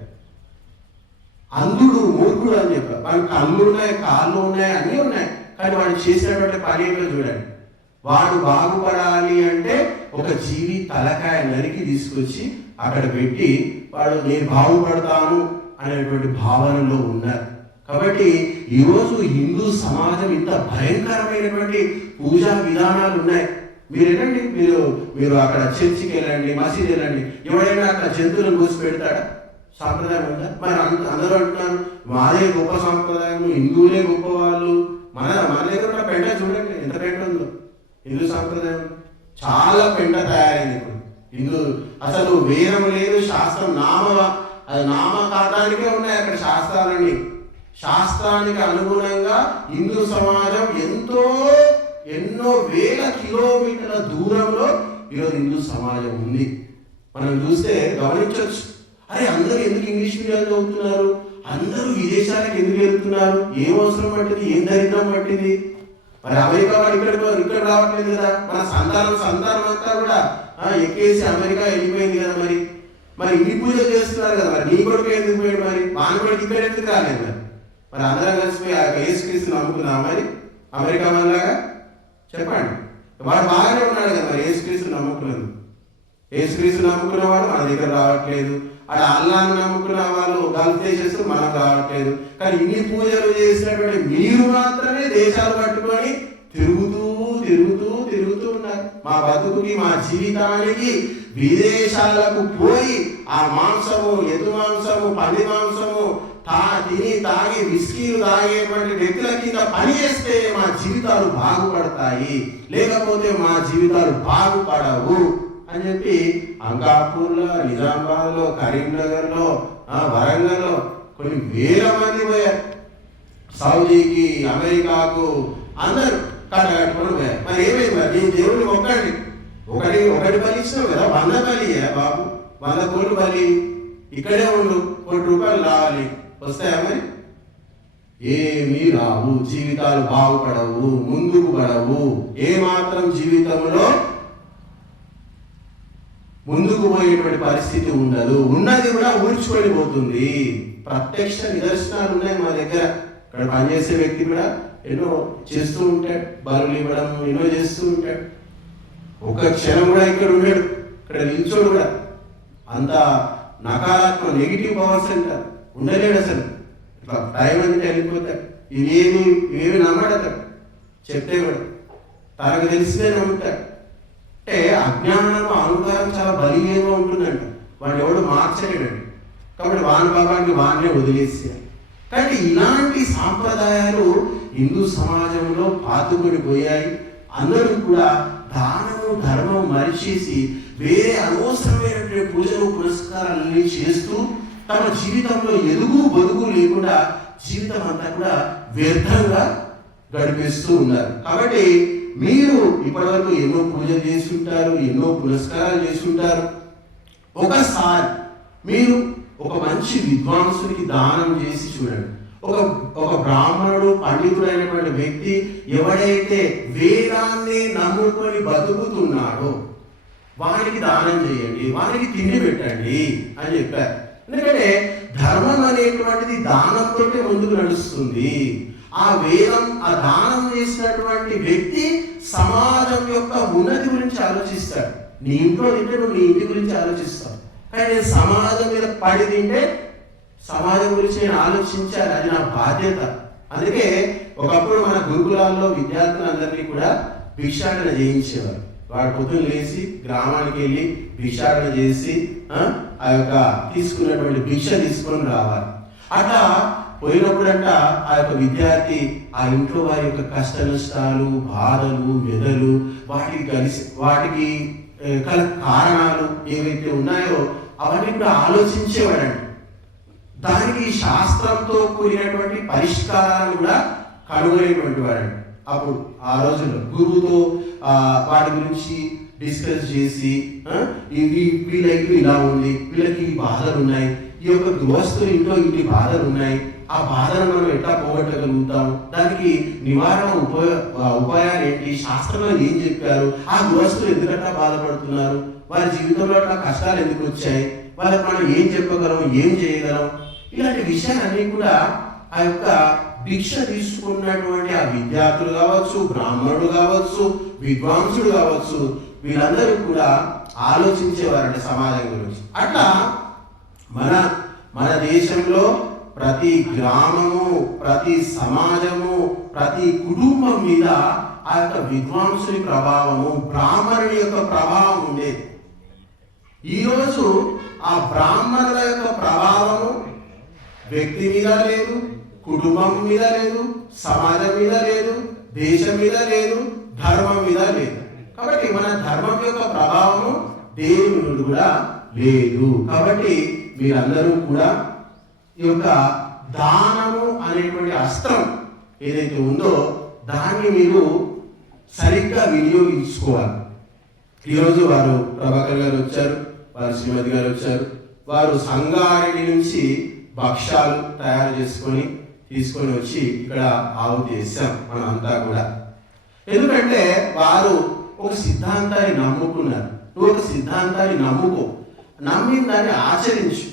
అంధుడు మూర్ఖుడు అని చెప్పారు. వాడికి కళ్ళు ఉన్నాయి, కాళ్ళు ఉన్నాయి, అన్నీ ఉన్నాయి, కానీ వాడు చేసినటువంటి పని ఏంటో చూడండి. వాడు బాగుపడాలి అంటే ఒక జీవి తలకాయ నరికి తీసుకొచ్చి అక్కడ పెట్టి వాడు నేను బాగుపడతాను అనేటువంటి భావనలో ఉన్నారు. కాబట్టి ఈరోజు హిందూ సమాజం ఇంత భయంకరమైనటువంటి పూజా విధానాలు ఉన్నాయి. మీరు వెళ్ళండి, మీరు అక్కడ చర్చికి వెళ్ళండి, మసీద్ వెళ్ళండి, ఎవడైనా అక్కడ జంతువులను కోసి పెడతాడా? సాంప్రదాయం ఉందా? మరి అందరూ అంటున్నారు మాదే గొప్ప సాంప్రదాయం, హిందువులే గొప్ప వాళ్ళు. మన దగ్గర ఉన్న పెంట చూడండి ఎంత పెంట ఉందో. హిందూ సాంప్రదాయం చాలా పెంట తయారైంది ఇప్పుడు. హిందూ అసలు వేరం లేదు, శాస్త్రం నామకార్థానికే ఉన్నాయి అక్కడ శాస్త్రాలన్నీ. శాస్త్రానికి అనుగుణంగా హిందూ సమాజం ఎన్నో వేల కిలోమీటర్ల దూరంలో ఈరోజు హిందూ సమాజం ఉంది. మనం చూస్తే గమనించవచ్చు, అరే అందరూ ఎందుకు ఇంగ్లీష్ మీడియం చదువుతున్నారు, అందరూ విదేశాలకు ఎందుకు వెళ్తున్నారు, ఏం అవసరం పట్టింది, ఏం దరిద్రం పట్టింది? మరి అమెరికా వాడు ఇక్కడ రావట్లేదు కదా. మన సంతానం అంతా కూడా ఎక్కేసి అమెరికా వెళ్ళిపోయింది కదా. మరి ఇన్ని పూజలు చేస్తున్నారు కదా, మరి నీ కొడుకు ఎందుకు పోయాడు, మరి వాని కొడుకు ఇక్కడ ఎందుకు రాలేదు? మరి అందరం కలిసిపోయి యేసుక్రీస్తుని నమ్ముకున్నాం మరి అమెరికా వాళ్ళలాగా? చెప్పండి. వాడు బాగానే ఉన్నాడు కదా, మరి యేసుక్రీస్తుని నమ్ముకున్నది. యేసుక్రీస్తుని నమ్ముకున్న వాడు మన దగ్గర రావట్లేదు. అక్కడ అల్లాహ్ని నమ్ముకున్న వాళ్ళు గల్ఫ్ దేశస్తులు మనం రావట్లేదు. కానీ ఇన్ని పూజలు చేసినటువంటి మీరు మాత్రమే దేశాలు పట్టుకొని తిరుగుతూ ఉన్నారు. మా బతుకుకి, మా జీవితానికి విదేశాలకు పోయి ఆ మాంసము, ఎద్దు మాంసము, పంది మాంసము తిని తాగి విస్కీలు తాగేటువంటి వ్యక్తుల కింద పని చేస్తే మా జీవితాలు బాగుపడతాయి, లేకపోతే మా జీవితాలు బాగుపడవు అని చెప్పి అంకాపూర్లో, నిజామాబాద్లో, కరీంనగర్లో, వరంగల్లో కొన్ని వేల మంది పోయారు. సౌదీకి, అమెరికాకు అందరూ కట్టుకొని పోయారు. మరి ఏమైంది? మరి నేను దేవుడిని ఒకటి బలి ఇచ్చినావు కదా, 100 బలి బాబు, 100 కోట్లు బలి. ఇక్కడే ఉండు, ₹1 రావాలి, వస్తాయా? మరి ఏమీ రావు. జీవితాలు బాగుపడవు, ముందుకు పడవు. ఏమాత్రం జీవితంలో ముందుకు పోయేటువంటి పరిస్థితి ఉండదు. ఉన్నది కూడా ఊడ్చుకొని పోతుంది. ప్రత్యక్ష నిదర్శనాలు ఉన్నాయి మా దగ్గర. ఇక్కడ పనిచేసే వ్యక్తి కూడా ఎన్నో చేస్తూ ఉంటాడు, బరువులు ఇవ్వడం ఎన్నో చేస్తూ ఉంటాడు. ఒక క్షణం కూడా ఇక్కడ ఉన్నాడు, ఇక్కడ నిల్చోడు కూడా. అంత నకారాత్మక నెగిటివ్ పవర్స్ అంటారు, ఉండలేడు అసలు. ఇట్లా టైం అంటే వెళ్ళిపోతాడు. ఇవేమి నమ్మడు అతడు, చెప్తే కూడా తనకు తెలిసినే నమ్ముతాడు. అంటే అజ్ఞానం, అహంకారం చాలా బలీయంగా ఉంటుందంట. వాడు ఎవడు మార్చలేడండి. కాబట్టి వాని పాపాన్ని వాడినే వదిలేసేయాలి. కాబట్టి ఇలాంటి సాంప్రదాయాలు హిందూ సమాజంలో పాతుకొని పోయాయి. అందరూ కూడా దానము, ధర్మం మరిచేసి వేరే అనవసరమైనటువంటి పూజలు, పురస్కారాలన్నీ చేస్తూ తమ జీవితంలో ఎదుగు బొదుగు లేకుండా జీవితం అంతా కూడా వ్యర్థంగా గడిపేస్తూ ఉన్నారు. కాబట్టి మీరు ఇప్పటివరకు ఎన్నో పూజలు చేసి ఉంటారు, ఎన్నో పురస్కారాలు చేసి ఉంటారు. ఒకసారి మీరు ఒక మంచి విద్వాంసునికి దానం చేసి చూడండి. ఒక బ్రాహ్మణుడు, పండితుడైనటువంటి వ్యక్తి ఎవడైతే వేదాన్ని నమ్ముకొని బతుకుతున్నాడో వానికి దానం చేయండి, వానికి తిండి పెట్టండి అని చెప్పారు. ఎందుకంటే ధర్మం అనేటువంటిది దానంతో ముందుకు నడుస్తుంది. ఆ వేదం, ఆ దానం చేసినటువంటి వ్యక్తి సమాజం యొక్క ఉన్నతి గురించి ఆలోచిస్తాడు. నీ ఇంట్లో తింటే నువ్వు నీ ఇంటి గురించి ఆలోచిస్తావు, కానీ నేను సమాజం మీద పడి తింటే సమాజం గురించి నేను ఆలోచించాలి, అది నా బాధ్యత. అందుకే ఒకప్పుడు మన గురుకులాల్లో విద్యార్థులందరినీ కూడా భిక్షాటన చేయించేవారు. వాడు పొద్దున్న లేచి గ్రామానికి వెళ్ళి భిక్షాటన చేసి ఆ యొక్క తీసుకున్నటువంటి భిక్ష తీసుకొని రావాలి. అట్లా పోయినప్పుడంట ఆ యొక్క విద్యార్థి ఆ ఇంట్లో వారి యొక్క కష్ట నష్టాలు, బాధలు, వ్యధలు, వాటికి గల కారణాలు ఏవైతే ఉన్నాయో అవన్నీ కూడా ఆలోచించేవాడండి. దానికి శాస్త్రంతో కూడినటువంటి పరిష్కారాలు కూడా కనుగొనేటువంటి వాడండి. అప్పుడు ఆ రోజుల్లో గురువుతో వాటి గురించి డిస్కస్ చేసి వీళ్ళకి ఇలా ఉంది, వీళ్ళకి ఈ బాధలు ఉన్నాయి, ఈ యొక్క గృహస్థులు ఇంట్లో ఇన్ని బాధలు ఉన్నాయి, ఆ బాధను మనం ఎట్లా పోగొట్టగలుగుతాం, దానికి నివారణ ఉపాయాలు ఏంటి, శాస్త్రంలో ఏం చెప్పారు, ఆ గృహస్థులు ఎందుకంటే బాధపడుతున్నారు, వారి జీవితంలో అట్లా కష్టాలు ఎందుకు వచ్చాయి, వాళ్ళకి మనం ఏం చెప్పగలం, ఏం చేయగలం, ఇలాంటి విషయాలన్నీ కూడా ఆ యొక్క భిక్ష తీసుకున్నటువంటి ఆ విద్యార్థులు కావచ్చు, బ్రాహ్మణుడు కావచ్చు, విద్వాంసుడు కావచ్చు, వీళ్ళందరూ కూడా ఆలోచించేవారండి సమాజం గురించి. అట్లా మన దేశంలో ప్రతి గ్రామము, ప్రతి సమాజము, ప్రతి కుటుంబం మీద ఆ యొక్క విద్వాంసుని ప్రభావము, బ్రాహ్మణుడి యొక్క ప్రభావం ఉండేది. ఈరోజు ఆ బ్రాహ్మణుల యొక్క ప్రభావము వ్యక్తి మీద లేదు, కుటుంబం మీద లేదు, సమాజం మీద లేదు, దేశం మీద లేదు, ధర్మం మీద లేదు. కాబట్టి మన ధర్మం యొక్క ప్రభావము దేని మీద కూడా లేదు. కాబట్టి మీరందరూ కూడా ఈ యొక్క దానము అనేటువంటి అస్త్రం ఏదైతే ఉందో దాన్ని మీరు సరిగ్గా వినియోగించుకోవాలి. ఈరోజు వారు ప్రభాకర్ గారు వచ్చారు, వారు శ్రీమతి గారు వచ్చారు, వారు సంగారెడ్డి నుంచి భక్ష్యాలు తయారు తీసుకొని వచ్చి ఇక్కడ ఆహుతి చేశాం మనం అంతా కూడా. ఎందుకంటే వారు ఒక సిద్ధాంతాన్ని నమ్ముకున్నారు. నువ్వు ఒక సిద్ధాంతాన్ని నమ్మిన దాన్ని ఆచరించు,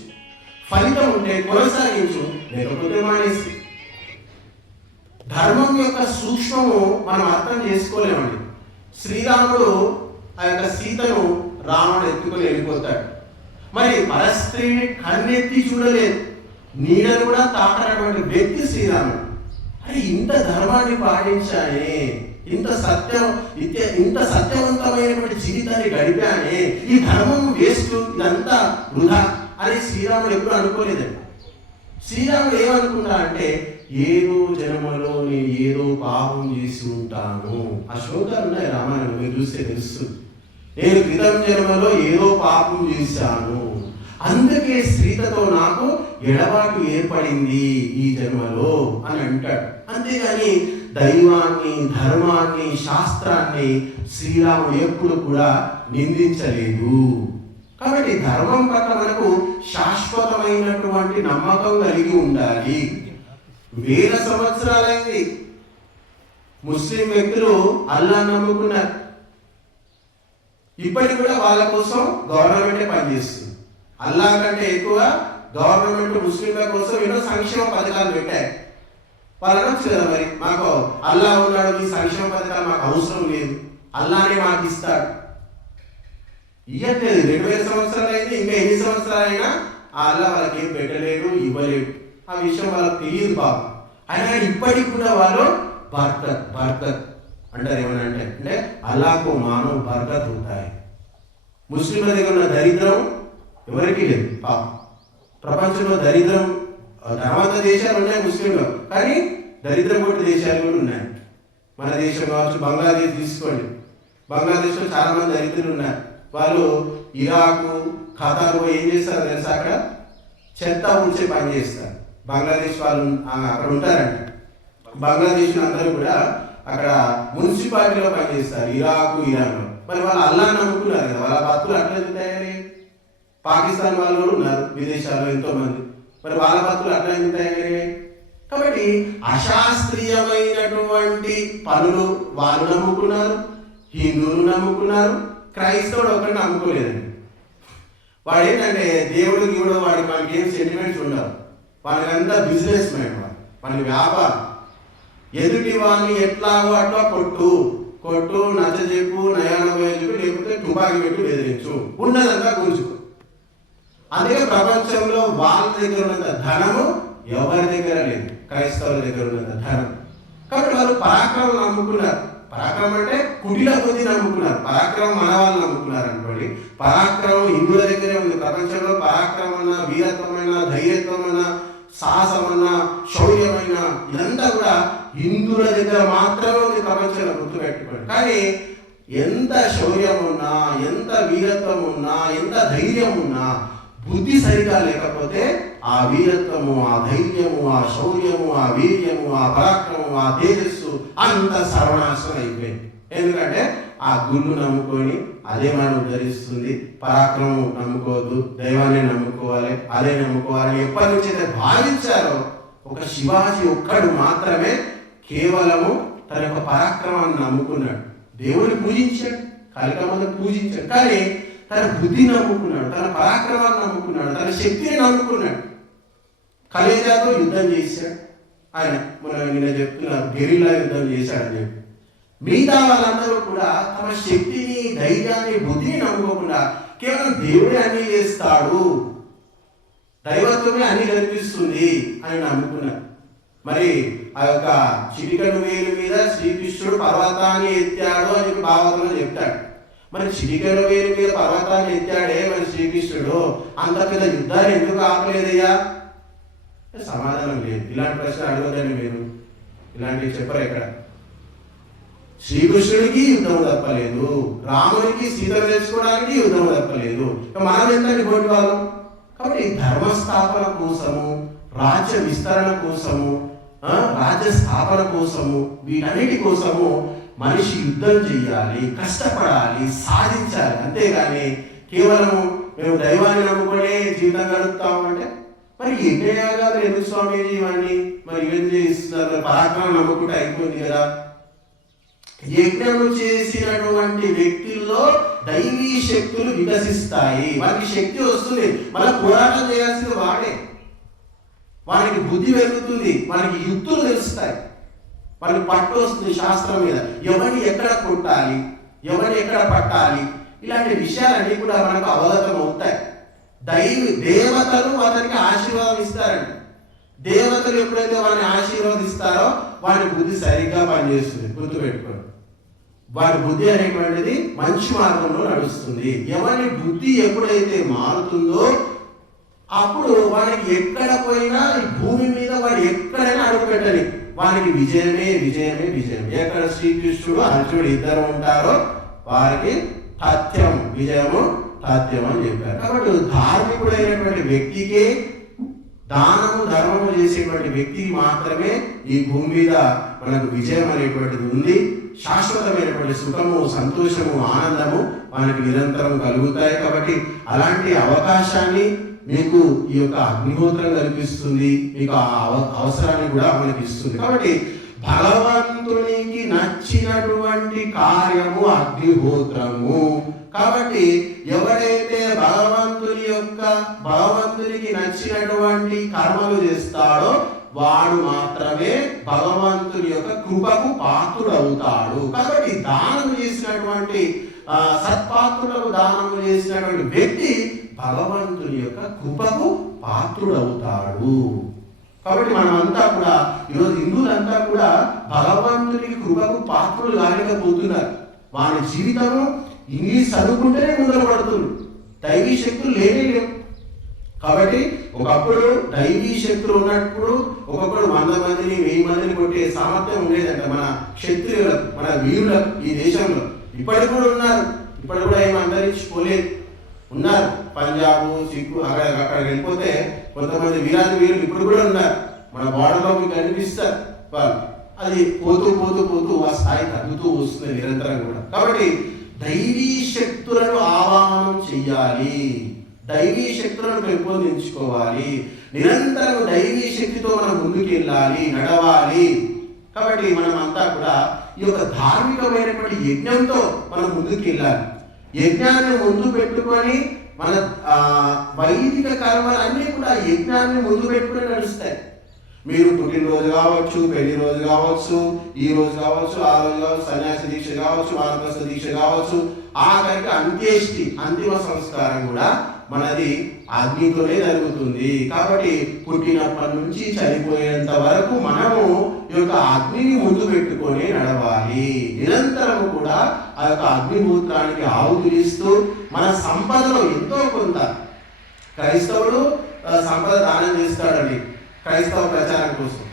ఫలితం ఉంటే కొనసాగించు, లేకపోతే మానేసి. ధర్మం యొక్క సూక్ష్మము మనం అర్థం చేసుకోలేమండి. శ్రీరాముడు ఆ యొక్క సీతను రాముడు ఎత్తుకొని వెళ్ళిపోతాడు. మరి పరస్త్రీని కన్నెత్తి చూడలేదు, నీడను కూడా తాకనటువంటి వ్యక్తి శ్రీరాముడు. అరే ఇంత ధర్మాన్ని పాటించానే, ఇంత సత్యవంతమైనటువంటి జీవితాన్ని గడిపానే, ఈ ధర్మం వేస్ట్, ఇదంతా వృధా అని శ్రీరాముడు ఎప్పుడు అనుకోలేదండి. శ్రీరాముడు ఏమనుకున్నా అంటే ఏదో జన్మలో నేను ఏదో పాపం చేసి ఉంటాను. ఆ శ్లోకాలు ఉన్నాయి రామాయణం, మీరు చూస్తే తెలుస్తుంది. నేను క్రితం జన్మలో ఏదో పాపం చేశాను, అందుకే సీతతో నాకు ఎడబాటు ఏర్పడింది ఈ జన్మలో అని అంటాడు. అంతేగాని దైవాన్ని, ధర్మాన్ని, శాస్త్రాన్ని శ్రీరాముడు ఎప్పుడు కూడా నిందించలేదు. కాబట్టి ధర్మం పట్ల మనకు శాశ్వతమైనటువంటి నమ్మకం కలిగి ఉండాలి. వేల సంవత్సరాలైంది ముస్లిం వ్యక్తులు అల్లా నమ్ముకున్నారు. ఇప్పటికి కూడా వాళ్ళ కోసం గవర్నమెంటే పనిచేస్తుంది. అల్లా కంటే ఎక్కువ గవర్నమెంట్ ముస్లింల కోసం ఎన్నో సంక్షేమ పథకాలు పెట్టాయి. వాళ్ళు అనొచ్చు కదా, మరి మాకు అల్లా ఉన్నాడు, ఈ సంక్షేమ పథకాలు మాకు అవసరం లేదు, అల్లానే మాకు ఇస్తాడు. ఇవ్వట్లేదు. 2000 సంవత్సరాలు అయితే ఇంకా ఎన్ని సంవత్సరాలైనా ఆ అల్లా వాళ్ళకి ఏం పెట్టలేడు, ఇవ్వలేడు. ఆ విషయం వాళ్ళకి తెలియదు బాబు. అయినా ఇప్పటికి కూడా వాళ్ళు బర్కత్ అంటారు. ఏమనంటే అంటే అల్లాకు మానవ బర్కత్ ఉంటాయి. ముస్లింల దగ్గర ఉన్న దరిద్రం ఎవరికి లేదు పాపం. ప్రపంచంలో దరిద్రం తర్వాత దేశాలు ఉన్నాయి ముస్లింలు, కానీ దరిద్రం కొట్టి దేశాలు కూడా ఉన్నాయి. మన దేశం కావచ్చు, బంగ్లాదేశ్ తీసుకోండి. బంగ్లాదేశ్లో చాలా మంది దరిద్రులు ఉన్నారు. వాళ్ళు ఇరాకు, ఖతార్ ఏం చేస్తారు తెలుసా, అక్కడ చెత్త ఊడ్చే పని చేస్తారు. బంగ్లాదేశ్ వాళ్ళు అక్కడ ఉంటారంట. బంగ్లాదేశ్ అందరూ కూడా అక్కడ మున్సిపాలిటీలో పనిచేస్తారు, ఇరాకు, ఇరాన్లో. మరి వాళ్ళు అల్లా నమ్ముకున్నారు కదా, వాళ్ళ బతుకులు అట్లా ఎందుకు? పాకిస్తాన్ వాళ్ళు కూడా ఉన్నారు విదేశాల్లో ఎంతో మంది, మరి వాళ్ళ బతుకులు అట్లా ఎందుకు తయారయ్యాయి? కాబట్టి అశాస్త్రీయమైనటువంటి పనులు వాళ్ళు నమ్ముకున్నారు, హిందువులు నమ్ముకున్నారు, క్రైస్తవుడు ఒకరిని నమ్ముకోలేదండి. వాడు ఏంటంటే దేవుడు గీవుడు వాడికి మనకి ఏం సెంటిమెంట్స్ ఉండవు. వాళ్ళకంతా బిజినెస్ మ్యాన్, మన వ్యాపారం. ఎదుటి వాళ్ళని ఎట్లాగో అట్లా కొట్టు, నచ్చజెప్పు, నయాన చెప్పు, లేకపోతే తుపాకీ పెట్టి బెదిరించు, ఉన్నదంతా గుంజుకో. అందుకే ప్రపంచంలో వాళ్ళ దగ్గర ఉన్నంత ధనము ఎవరి దగ్గర లేదు, క్రైస్తవుల దగ్గర ఉన్నంత ధనం. కాబట్టి వాళ్ళు పరాక్రమం నమ్ముకున్నారు. పరాక్రమం అంటే కుటిల బుద్ధి నమ్ముకున్నారు. పరాక్రమం మన వాళ్ళు నమ్ముకున్నారు అనుకోండి. పరాక్రమం హిందువుల దగ్గరే ఉంది. ప్రపంచంలో పరాక్రమం అన్న, వీరత్వమైన, ధైర్యత్వమైన, సాహసమన్న, శౌర్యమైన ఇదంతా కూడా హిందువుల దగ్గర మాత్రమే ఉంది ప్రపంచంలో, గుర్తుపెట్టుకోండి. కానీ ఎంత శౌర్యం ఉన్నా, ఎంత వీరత్వం ఉన్నా, ఎంత ధైర్యం ఉన్నా, బుద్ధి సరిగా లేకపోతే ఆ వీరత్వము, ఆ ధైర్యము, ఆ శౌర్యము, ఆ వీర్యము, ఆ పరాక్రమము, ఆ తేజస్సు అంత సర్వనాశనం అయిపోయింది. ఎందుకంటే ఆ గుళ్ళు నమ్ముకొని అదే మనం ధరిస్తుంది. పరాక్రమం నమ్ముకోవద్దు, దైవాన్ని నమ్ముకోవాలి, అదే నమ్ముకోవాలి. ఎప్పటి నుంచి అయితే భావించారో, ఒక శివాజీ ఒక్కడు మాత్రమే కేవలము తన యొక్క పరాక్రమాన్ని నమ్ముకున్నాడు. దేవుని పూజించాడు, కాళికామాతను పూజించాడు, కానీ తన బుద్ధిని నమ్ముకున్నాడు, తన పరాక్రమాన్ని నమ్ముకున్నాడు, తన శక్తిని నమ్ముకున్నాడు. కలేజాతో యుద్ధం చేశాడు ఆయన. నిన్న చెప్తున్నారు, గెరిల్లా యుద్ధం చేశాడని చెప్పి. మిగతా వాళ్ళందరూ కూడా తమ శక్తిని, ధైర్యాన్ని, బుద్ధిని నమ్ముకోకుండా కేవలం దేవుడే అన్ని చేస్తాడు, దైవత్వమే అన్ని కనిపిస్తుంది అని నమ్ముకున్నారు. మరి ఆ యొక్క చిటికెడు వేలు మీద శ్రీకృష్ణుడు పర్వతాన్ని ఎత్తాడు అని చెప్పి భాగవతంలో చెప్తాడు. మరి చిటికెడు వేలు మీద పర్వతాన్ని ఎత్తాడే మరి శ్రీకృష్ణుడు, అంత పెద్ద యుద్ధాన్ని ఎందుకు ఆపలేదయ్యా? సమాధానం లేదు. ఇలాంటి ప్రశ్న అడగదండి మీరు, ఇలాంటివి చెప్పరు ఎక్కడ. శ్రీకృష్ణుడికి యుద్ధం తప్పలేదు, రాముడికి సీతను తెచ్చుకోవడానికి యుద్ధం తప్పలేదు. మనం ఎంతండి పోటీ వాళ్ళం. కాబట్టి ధర్మస్థాపన కోసము, రాజ్య విస్తరణ కోసము, రాజ్య స్థాపన కోసము, వీటన్నిటి కోసము మనిషి యుద్ధం చెయ్యాలి, కష్టపడాలి, సాధించాలి. అంతేగాని కేవలము మేము దైవాన్ని నమ్ముకునే జీవితం గడుపుతాము అంటే మరి యజ్ఞయాగాలు ఎందుకు స్వామీజీ ఇవన్నీ మరి ఏం చేస్తున్నారు? పరాక్రమం నమ్ముకుంటే అయిపోయింది కదా. యజ్ఞము చేసినటువంటి వ్యక్తుల్లో దైవీ శక్తులు వికసిస్తాయి, వారికి శక్తి వస్తుంది. మళ్ళీ పోరాటం చేయాల్సింది వాడే, వారికి బుద్ధి పెరుగుతుంది, వారికి యుక్తులు తెలుస్తాయి, వారికి పట్టు వస్తుంది శాస్త్రం మీద, ఎవరిని ఎక్కడ కొట్టాలి, ఎవరిని ఎక్కడ పట్టాలి, ఇలాంటి విషయాలన్నీ కూడా మనకు అవగతం అవుతాయి. దేవతలు అతనికి ఆశీర్వాదం ఇస్తారండి. దేవతలు ఎప్పుడైతే వారిని ఆశీర్వదిస్తారో వారి బుద్ధి సరిగ్గా పనిచేస్తుంది. గుర్తుపెట్టుకోండి, వారి బుద్ధి అనేటువంటిది మంచి మార్గంలో నడుస్తుంది. ఎవరి బుద్ధి ఎప్పుడైతే మారుతుందో అప్పుడు వారికి ఎక్కడ పోయినా ఈ భూమి మీద వాడు ఎక్కడైనా అడుగు పెట్టని వారికి విజయమే విజయమే విజయం. ఎక్కడ శ్రీకృష్ణుడు అర్జునుడు ఇద్దరు ఉంటారో వారికి తథ్యం, విజయము తథ్యం అని చెప్పారు. కాబట్టి ధార్మికుడైనటువంటి వ్యక్తికి, దానము ధర్మము చేసేటువంటి వ్యక్తికి మాత్రమే ఈ భూమి మీద మనకు విజయం అనేటువంటిది ఉంది. శాశ్వతమైనటువంటి సుఖము, సంతోషము, ఆనందము మనకి నిరంతరం కలుగుతాయి. కాబట్టి అలాంటి అవకాశాన్ని మీకు ఈ యొక్క అగ్నిహోత్రం కల్పిస్తుంది, మీకు ఆ అవసరాన్ని కూడా మనకి ఇస్తుంది. కాబట్టి భగవంతునికి నచ్చినటువంటి కార్యము అగ్నిహోత్రము. కాబట్టి ఎవరైతే భగవంతునికి నచ్చినటువంటి కర్మలు చేస్తాడో వాడు మాత్రమే భగవంతుని యొక్క కృపకు పాత్రుడవుతాడు. కాబట్టి దానం చేసినటువంటి సత్పాత్రులకు దానము చేసినటువంటి వ్యక్తి భగవంతుని యొక్క కృపకు పాత్రుడవుతాడు. కాబట్టి మనమంతా కూడా ఈరోజు హిందువులంతా కూడా భగవంతునికి కృపకు పాత్రులు కాలేకపోతున్నారు. వారి జీవితము ఇంగ్లీష్ చదువుకుంటేనే ముందర పడుతుంది, దైవీ శక్తులు లేనే లేవు. కాబట్టి ఒకప్పుడు దైవీ శక్తులు ఉన్నప్పుడు ఒకప్పుడు 100 మందిని 1000 మందిని కొట్టే సామర్థ్యం ఉండేదంట మన క్షత్రియులకు, మన వీరులకు ఈ దేశంలో. ఇప్పటికి కూడా ఉన్నారు, ఇప్పటికి కూడా ఏమి అంతరించిపోలేదు, ఉన్నారు. పంజాబ్, సిక్కు అక్కడ వెళ్ళిపోతే కొంతమంది వీరాది వీరులు ఇప్పుడు కూడా ఉన్నారు. మన బార్డర్లో మీకు కనిపిస్తారు వాళ్ళు. అది పోతూ పోతూ పోతూ ఆ స్థాయి తగ్గుతూ వస్తుంది నిరంతరం కూడా. కాబట్టి దైవీ శక్తులను ఆవాహనం చెయ్యాలి, దైవీ శక్తులను పెంపొందించుకోవాలి, నిరంతరం దైవీ శక్తితో మనం ముందుకు వెళ్ళాలి, నడవాలి. కాబట్టి మనం అంతా కూడా ఈ యొక్క ధార్మికమైనటువంటి యజ్ఞంతో మనం ముందుకు వెళ్ళాలి. యజ్ఞాన్ని ముందు పెట్టుకొని మన వైదిక కర్మలన్నీ కూడా యజ్ఞాన్ని ముందు పెట్టుకుని నడుస్తాయి. మీరు పుట్టినరోజు కావచ్చు, పెళ్లి రోజు కావచ్చు, ఈ రోజు కావచ్చు, ఆ రోజు కావచ్చు, సన్యాస దీక్ష కావచ్చు, వానప్రస్థ దీక్ష కావచ్చు, ఆఖరికి అంత్యేష్టి అంతిమ సంస్కారం కూడా మనది అగ్నితోనే జరుగుతుంది. కాబట్టి పుట్టినప్పటి నుంచి చనిపోయేంత వరకు మనము ఈ యొక్క అగ్నిని ముందు పెట్టుకొని నడవాలి. నిరంతరం కూడా ఆ యొక్క అగ్నిమూత్రానికి ఆహుతులిస్తూ మన సంపదలో ఎంతో కొంత, క్రైస్తవుడు సంపద దానం చేస్తాడండి క్రైస్తవ ప్రచారం కోసం.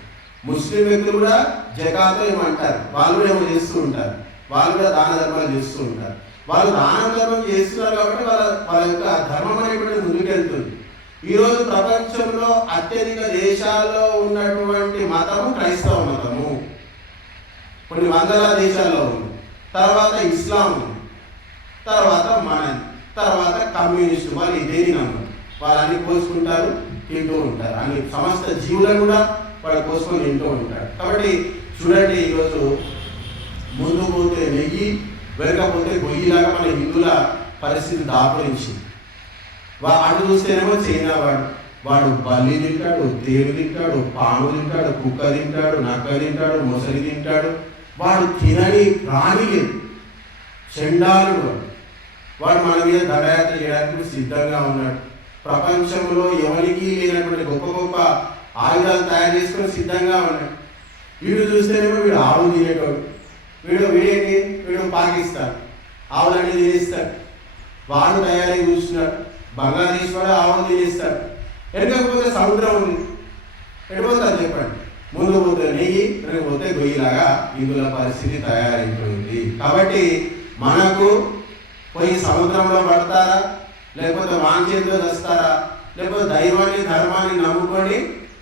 ముస్లిం వ్యక్తులు కూడా జకాతో ఏమంటారు, వాళ్ళు కూడా ఏమో చేస్తూ ఉంటారు, వాళ్ళు కూడా దాన ధర్మాలు చేస్తూ ఉంటారు. వాళ్ళు దాన ధర్మం చేస్తున్నారు కాబట్టి వాళ్ళ యొక్క ధర్మం అనేటువంటి ముందుకెళ్తుంది. ఈరోజు ప్రపంచంలో అత్యధిక దేశాల్లో ఉన్నటువంటి మతము క్రైస్తవ మతము, కొన్ని వందల దేశాల్లో ఉంది. తర్వాత ఇస్లాం ఉంది, తర్వాత తర్వాత కమ్యూనిస్టు. వాళ్ళు ఇదేని నమ్మరు, వాళ్ళు అన్ని కోసుకుంటారు, తింటూ ఉంటారు. అన్ని సమస్త జీవులను కూడా వాళ్ళు కోసుకొని తింటూ ఉంటారు. కాబట్టి చూడండి, ఈరోజు ముందు పోతే నెయ్యి, వెనకపోతే గొయ్యిలాగా మన హిందువుల పరిస్థితి దాపురించింది. అటు చూస్తేనేమో చైనా వాడు బల్లి తింటాడు, తేలు తింటాడు, పాము తింటాడు, కుక్క తింటాడు, నక్క తింటాడు, మొసలి తింటాడు. వాడు తినని ప్రాణి లేదు, చండాలుడు. వాడు మన మీద దండయాత్ర చేయడానికి సిద్ధంగా ఉన్నాడు. ప్రపంచంలో ఎవరికి లేనటువంటి గొప్ప గొప్ప ఆయుధాలు తయారు చేసుకొని సిద్ధంగా ఉన్నాడు. వీడు చూస్తేనేమో వీడు ఆవు తినేటోడు, వీడు పాకిస్తాన్ ఆవులన్నీ తినేస్తాడు. వాడు తయారీ చూస్తున్నాడు, బంగ్లాదేశ్ వాడు ఆవులు తినేస్తాడు. ఎడకపోతే సముద్రం ఉంది, ఎడిపోతారు చెప్పండి. ముందు పోతే నెయ్యి, వెనకపోతే గొయ్యిలాగా ఇందులో పరిస్థితి తయారైపోయింది. కాబట్టి మనకు పోయి సముద్రంలో పడతారా, లేకపోతే వాంఛేతో చేస్తారా, లేకపోతే దైవాన్ని ధర్మాన్ని నమ్ముకొని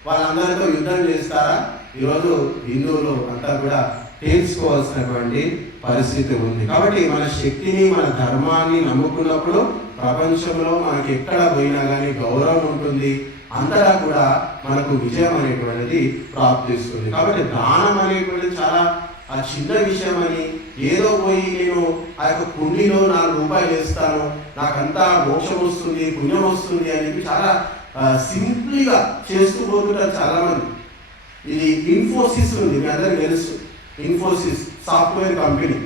వాళ్ళందరితో యుద్ధం చేస్తారా? ఈరోజు హిందువులు అంతా కూడా తెలుసుకోవాల్సినటువంటి పరిస్థితి ఉంది. కాబట్టి మన శక్తిని, మన ధర్మాన్ని నమ్ముకున్నప్పుడు ప్రపంచంలో మనకి ఎక్కడ పోయినా కానీ గౌరవం ఉంటుంది, అంతటా కూడా మనకు విజయం అనేటువంటిది ప్రాప్తిస్తుంది. కాబట్టి దానం అనేటువంటిది చాలా చిన్న విషయం అని, ఏదో పోయి నేను ఆ యొక్క కుండీలో 4 రూపాయలు వేస్తాను, నాకంతా మోక్షం వస్తుంది, పుణ్యం వస్తుంది అని చాలా సింపుల్గా చేస్తూ పోతుంటారు చాలామంది. ఇది ఇన్ఫోసిస్ ఉంది, మీ అందరికీ తెలుసు. ఇన్ఫోసిస్ సాఫ్ట్వేర్ కంపెనీ,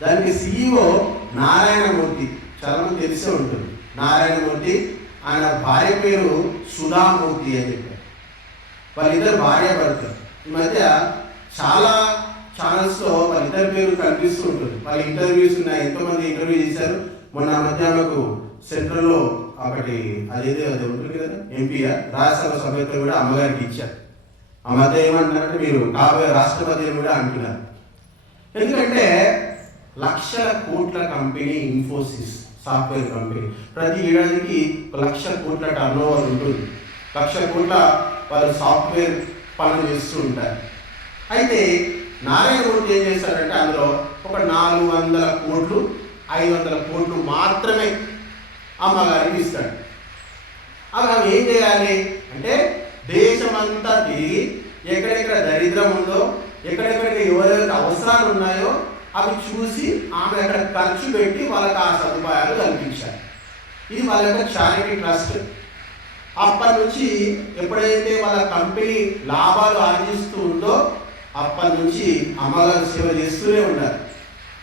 దానికి CEO నారాయణమూర్తి, చాలామంది తెలిసే ఉంటుంది. నారాయణమూర్తి, ఆయన భార్య పేరు సుధామూర్తి అని చెప్పారు. వాళ్ళిద్దరు భార్య భర్తలు. ఈ మధ్య చాలా ఛానల్స్లో వాళ్ళిద్దరి పేరు కనిపిస్తూ ఉంటుంది. వాళ్ళ ఇంటర్వ్యూస్ ఉన్నాయి, ఎంతోమంది ఇంటర్వ్యూ చేశారు. మొన్న మధ్యాహ్నకు సెంట్రల్లో ఒకటి అది ఉంటుంది కదా, ఎంపీఆర్ రాజ్యసభ సభ్యత్వం కూడా అమ్మగారికి ఇచ్చారు. ఆ మధ్య ఏమంటున్నారంటే మీరు కాబోయే రాష్ట్రపతి అని కూడా అంటున్నారు. ఎందుకంటే లక్షల కోట్ల కంపెనీ ఇన్ఫోసిస్ సాఫ్ట్వేర్ కంపెనీ, ప్రతి ఏడాదికి 1,00,000 కోట్ల టర్నోవర్ ఉంటుంది. 1,00,000 కోట్ల వాళ్ళు సాఫ్ట్వేర్ పనులు చేస్తూ ఉంటారు. అయితే నారాయణమూర్తి ఏం చేశారంటే అందులో ఒక 400 కోట్లు 500 కోట్లు మాత్రమే అమ్మగారికి ఇస్తాడు. అవి ఆమె ఏం చేయాలి అంటే దేశమంతా తిరిగి ఎక్కడెక్కడ దరిద్రం ఉందో, ఎక్కడెక్కడ ఎవరెవరికి అవసరాలు ఉన్నాయో అవి చూసి ఆమె అక్కడ ఖర్చు పెట్టి వాళ్ళకి ఆ సదుపాయాలు కల్పించారు. ఇది వాళ్ళ యొక్క చారిటీ ట్రస్ట్. అప్పటి నుంచి ఎప్పుడైతే వాళ్ళ కంపెనీ లాభాలు ఆర్జిస్తూ ఉందో అప్పటి నుంచి అమ్మగారు సేవ చేస్తూనే ఉన్నారు.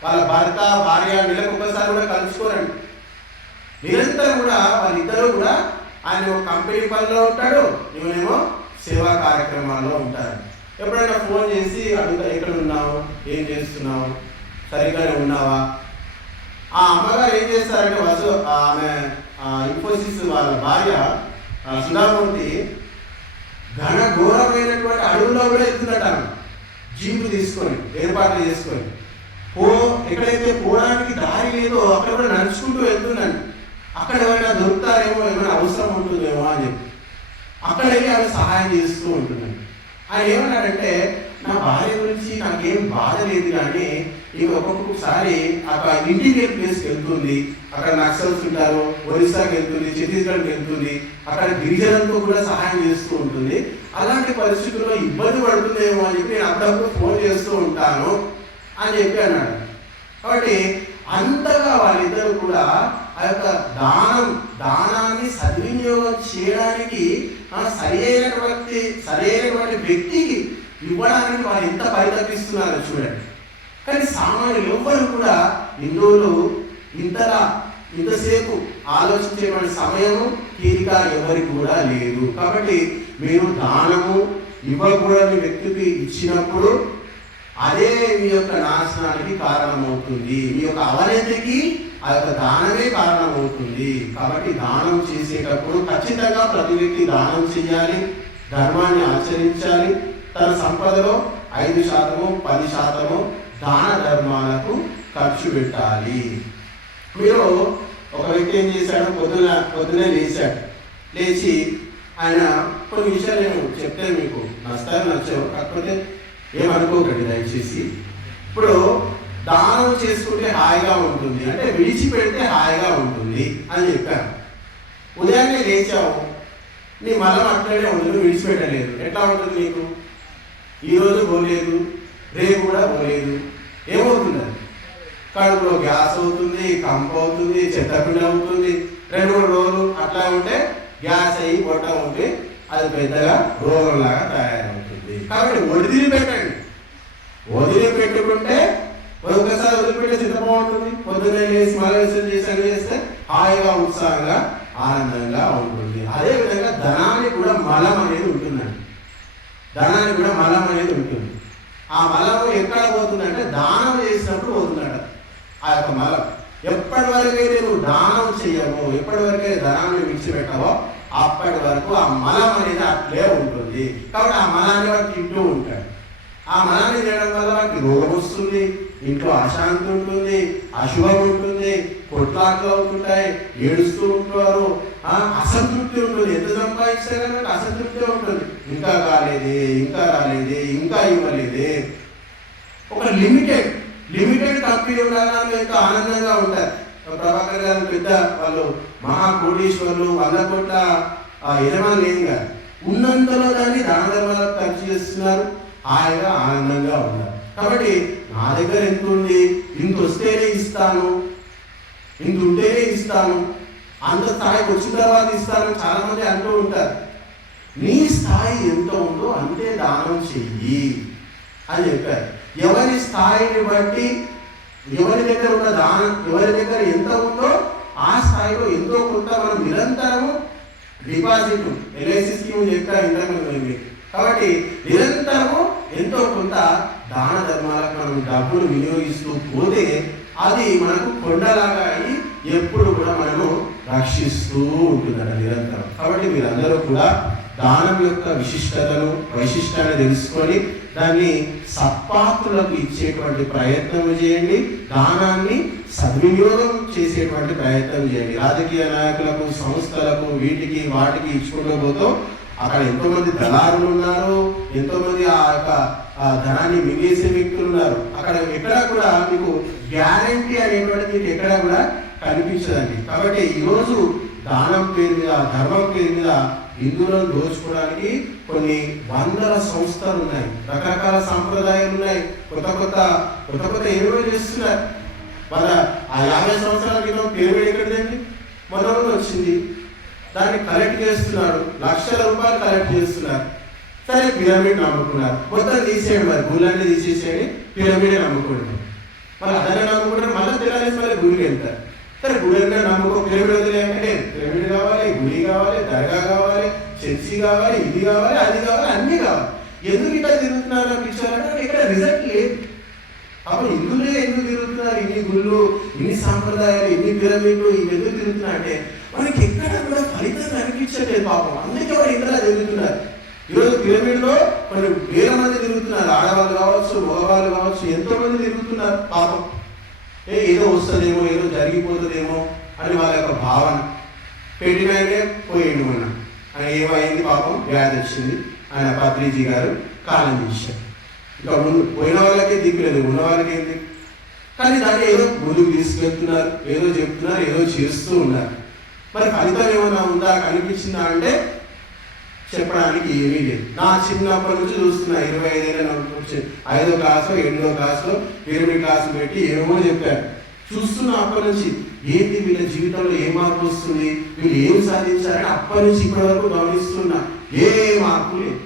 వాళ్ళ భర్త భార్య నెలకు ఒకసారి కూడా కలుసుకోరండి. నిరంతరం కూడా వాళ్ళిద్దరూ కూడా ఆయన ఒక కంపెనీ పనిలో ఉంటాడు, ఈమెనేమో సేవా కార్యక్రమాల్లో ఉంటారు. ఎప్పుడైనా ఫోన్ చేసి అడుగుతా, ఎక్కడ ఉన్నావు, ఏం చేస్తున్నావు, సరిగ్గానే ఉన్నావా? ఆ అమ్మగారు ఏం చేస్తారంటే ఆమె ఇన్ఫోసిస్ వాళ్ళ భార్య సుధామూర్తి ఘనఘోరమైనటువంటి అడవుల్లో కూడా ఎత్తుందట. జీపు తీసుకొని ఏర్పాట్లు చేసుకొని ఎక్కడైతే పోవడానికి దారి లేదో అక్కడ కూడా నడుచుకుంటూ వెళ్తున్నాను. అక్కడ ఏమైనా దొరుకుతారేమో, ఏమైనా అవసరం ఉంటుందేమో అని చెప్పి అక్కడికి ఆమె సహాయం చేస్తూ ఉంటున్నాను. ఆయన ఏమన్నాడంటే నా భార్య గురించి నాకేం బాధ లేదు, కానీ ఇక ఒక్కొక్కసారి అక్కడ ఇంటీరియర్ ప్లేస్కి వెళ్తుంది, అక్కడ నక్సల్స్ ఉంటారు, ఒరిస్సాకి వెళ్తుంది, ఛత్తీస్గఢ్కి వెళ్తుంది, అక్కడ గిరిజనులతో కూడా సహాయం చేస్తూ ఉంటుంది. అలాంటి పరిస్థితుల్లో ఇబ్బంది పడుతుందేమో అని చెప్పి నేను అప్పుడప్పుడు ఫోన్ చేస్తూ ఉంటాను అని చెప్పి అన్నాడు. కాబట్టి అంతగా వాళ్ళిద్దరూ కూడా ఆ యొక్క దానాన్ని సద్వినియోగం చేయడానికి సరైనటువంటి వ్యక్తికి ఇవ్వడానికి వారు ఎంత పరితపిస్తున్నారో చూడండి. కానీ సామాన్యులు ఎవ్వరు కూడా హిందువులు ఇంతసేపు ఆలోచించేటువంటి సమయము తీరిక ఎవరికి కూడా లేదు. కాబట్టి మీరు దానము ఇవ్వకూడని వ్యక్తికి ఇచ్చినప్పుడు అదే మీ యొక్క నాశనానికి కారణమవుతుంది, మీ యొక్క అవనతికి ఆ యొక్క దానమే కారణమవుతుంది. కాబట్టి దానం చేసేటప్పుడు ఖచ్చితంగా ప్రతి వ్యక్తి దానం చేయాలి, ధర్మాన్ని ఆచరించాలి. తన సంపదలో 5%, 10% దాన ధర్మాలకు ఖర్చు పెట్టాలి. మీరు ఒక వ్యక్తి ఏం చేశాడు, పొద్దునే లేచి ఆయన కొన్ని విషయాలు నేను చెప్తే మీకు నచ్చవు, కాకపోతే ఏమనుకోకండి దయచేసి. ఇప్పుడు దానం చేసుకుంటే హాయిగా ఉంటుంది అంటే విడిచిపెడితే హాయిగా ఉంటుంది అని చెప్పాను. ఉదయాన్నే లేచావు, నీ మలం అట్లనే ఉంటుంది, విడిచిపెట్టలేదు, ఎట్లా ఉంటుంది నీకు? ఈరోజు పోలేదు, రేపు కూడా పోలేదు, ఏమవుతుంది? కడుపులో గ్యాస్ అవుతుంది, కంపు అవుతుంది, చెత్తపిండి అవుతుంది. 2-3 రోజులు అట్లా ఉంటే గ్యాస్ అయ్యి పొట్ట ఉంటే అది పెద్దగా రోగంలాగా తయారవుతుంది. కాబట్టి వదిలిపెట్టుకుంటే ఒకసారి వదిలిపెట్టే సిద్ధంగా ఉంటుంది. పొద్దున్నే లేచి మలవేశం చేస్తే హాయిగా, ఉత్సాహంగా, ఆనందంగా ఉంటుంది. అదేవిధంగా ధనానికి కూడా మలం అనేది ఉంటుందండి. ధనానికి కూడా మలం అనేది ఉంటుంది. ఆ మలము ఎక్కడ పోతుందంటే దానం చేసినప్పుడు పోతుందట ఆ యొక్క మలం. ఎప్పటి వరకైతే నువ్వు దానం చెయ్యవో, ఎప్పటి వరకైతే ధనాన్ని విడిచిపెట్టవో అప్పటి వరకు ఆ మలం అనేది అట్లే ఉంటుంది. కాబట్టి ఆ మలాన్ని వాడు తింటూ ఉంటాడు. ఆ మలాన్ని చేయడం వల్ల వాడికి రోగం వస్తుంది, ఇంట్లో అశాంతి ఉంటుంది, అశుభం ఉంటుంది, కొట్లాట్లు అవుతుంటాయి, ఏడుస్తూ ఉంటారు, అసంతృప్తి ఉంటుంది. ఎంత సంపాదించే కనుక అసంతృప్తి ఉంటుంది. ఇంకా కాలేదే, ఇంకా రాలేదే, ఇంకా ఇవ్వలేదే. ఒక లిమిటెడ్ కంపెనీ ఉండగానే ఎంతో ఆనందంగా ఉంటారు. ప్రభాకర్ గారు పెద్ద వాళ్ళు మహాకోటీశ్వర్లు, 100 కోట్ల యజమానులు ఏం కాదు. ఉన్నంతలో దాన్ని దాన ధర్మాలకు ఖర్చు చేస్తున్నారు, హాయిగా ఆనందంగా ఉన్నారు. కాబట్టి నా దగ్గర ఎంత ఉంది, ఇంత వస్తేనే ఇస్తాను, ఇంత ఉంటేనే ఇస్తాను, అంత స్థాయికి వచ్చిన తర్వాత ఇస్తాను చాలా మంది అంటూ ఉంటారు. నీ స్థాయి ఎంత ఉందో అంతే దానం చెయ్యి అని చెప్పారు. ఎవరి స్థాయిని బట్టి ఎవరి దగ్గర ఉన్న దానం, ఎవరి దగ్గర ఎంత ఉందో ఆ స్థాయిలో ఎంతో కొంత మనం నిరంతరము డిపాజిట్, ఎల్ఐసి స్కీమ్ చెప్పారు ఇంతకుముందు. కాబట్టి నిరంతరము ఎంతో కొంత దాన ధర్మాలకు మనం డబ్బులు వినియోగిస్తూ పోతే అది మనకు కొండలాగా అయ్యి ఎప్పుడు కూడా మనము రక్షిస్తూ ఉంటుందట నిరంతరం. కాబట్టి మీరందరూ కూడా దానం యొక్క వైశిష్టాన్ని తెలుసుకొని దాన్ని సత్పాత్రులకు ఇచ్చేటువంటి ప్రయత్నం చేయండి. దానాన్ని సద్వినియోగం చేసేటువంటి ప్రయత్నం చేయండి. రాజకీయ నాయకులకు, సంస్థలకు, వీటికి వాటికి ఇచ్చుకుంటూ పోతూ అక్కడ ఎంతోమంది దళారులు ఉన్నారు, ఎంతోమంది ఆ యొక్క ధనాన్ని మింగేసే వ్యక్తులు ఉన్నారు. అక్కడ ఎక్కడా కూడా మీకు గ్యారంటీ అనేటువంటిది మీకు ఎక్కడా కూడా కనిపించదండి. కాబట్టి ఈరోజు దానం పేరు మీద, ధర్మం పేరు మీద హిందువులను దోచుకోవడానికి కొన్ని వందల సంస్థలు ఉన్నాయి, రకరకాల సాంప్రదాయాలు ఉన్నాయి, కొత్త కొత్త ఏమేమో చేస్తున్నారు. మన ఆ 50 సంవత్సరాల క్రితం పిరమిడ్ ఎక్కడిదండి, మొదలు వచ్చింది, దాన్ని కలెక్ట్ చేస్తున్నారు, లక్షల రూపాయలు కలెక్ట్ చేస్తున్నారు. సరే పిరమిడ్ నమ్ముకున్నారు, మొత్తం తీసేయండి, మరి గుళ్ళన్నీ తీసేసేయండి, పిరమిడే నమ్ముకుంటారు. మరి అదనే నమ్ముకుంటారు, మళ్ళీ తెల్లారేసి మళ్ళీ గుడికి వెళ్తారు. సరే గుడి నమ్ముకో, పిరమిడ్ వదిలేయంటే పిరమిడ్ కావాలి, గుడి కావాలి, దర్గా కావాలి, చర్చి కావాలి, ఇది కావాలి, అది కావాలి, అన్నీ కావాలి. ఎందుకు ఇక్కడ తిరుగుతున్నారు పిచ్చారంటే ఇక్కడ రిజల్ట్ లేదు. అప్పుడు హిందువులే ఎందుకు తిరుగుతున్నారు, ఇన్ని గుళ్ళు, ఇన్ని సాంప్రదాయాలు, ఇన్ని పిరమిడ్లు, ఇవి ఎందుకు తిరుగుతున్నారు అంటే మనకి ఎక్కడ కూడా ఫలితం కనిపించట్లేదు పాపం. అందుకే వాడు ఇంతలా తిరుగుతున్నారు. ఈరోజు పిరమిడ్లో కొన్ని వేల మంది తిరుగుతున్నారు, ఆడవాళ్ళు కావచ్చు, మగవాళ్ళు కావచ్చు, ఎంతో మంది తిరుగుతున్నారు పాపం. ఏదో వస్తుందేమో, ఏదో జరిగిపోతుందేమో అని వాళ్ళ యొక్క భావన. పెట్టినాయనే పోయిండు మొన్న, ఆయన ఏమైంది పాపం, వ్యాధి వచ్చింది, ఆయన పత్రిజీ గారు కాలం చేశారు. ఇంకా ముందు పోయిన వాళ్ళకే దిక్కులేదు, ఉన్న వాళ్ళకి ఏంటి. కానీ దాన్ని ఏదో ముందుకు తీసుకెళ్తున్నారు, ఏదో చెప్తున్నారు, ఏదో చేస్తూ ఉన్నారు. మరి ఫలితం ఏమైనా ఉందా, కనిపించిందా అంటే చెప్పడానికి ఏమీ లేదు. నా చిన్నప్పటి నుంచి చూస్తున్నా, 25 ఏళ్ళ నుంచి 5వ క్లాసు 7వ క్లాసులో పిరమిడ్ క్లాసులు పెట్టి ఏమో చెప్పారు. చూస్తున్నా అప్పటి నుంచి ఏంటి వీళ్ళ జీవితంలో ఏ మార్పు వస్తుంది, వీళ్ళు ఏం సాధించారని అప్పటి నుంచి ఇప్పటి వరకు గమనిస్తున్నా. ఏ మార్పు లేదు.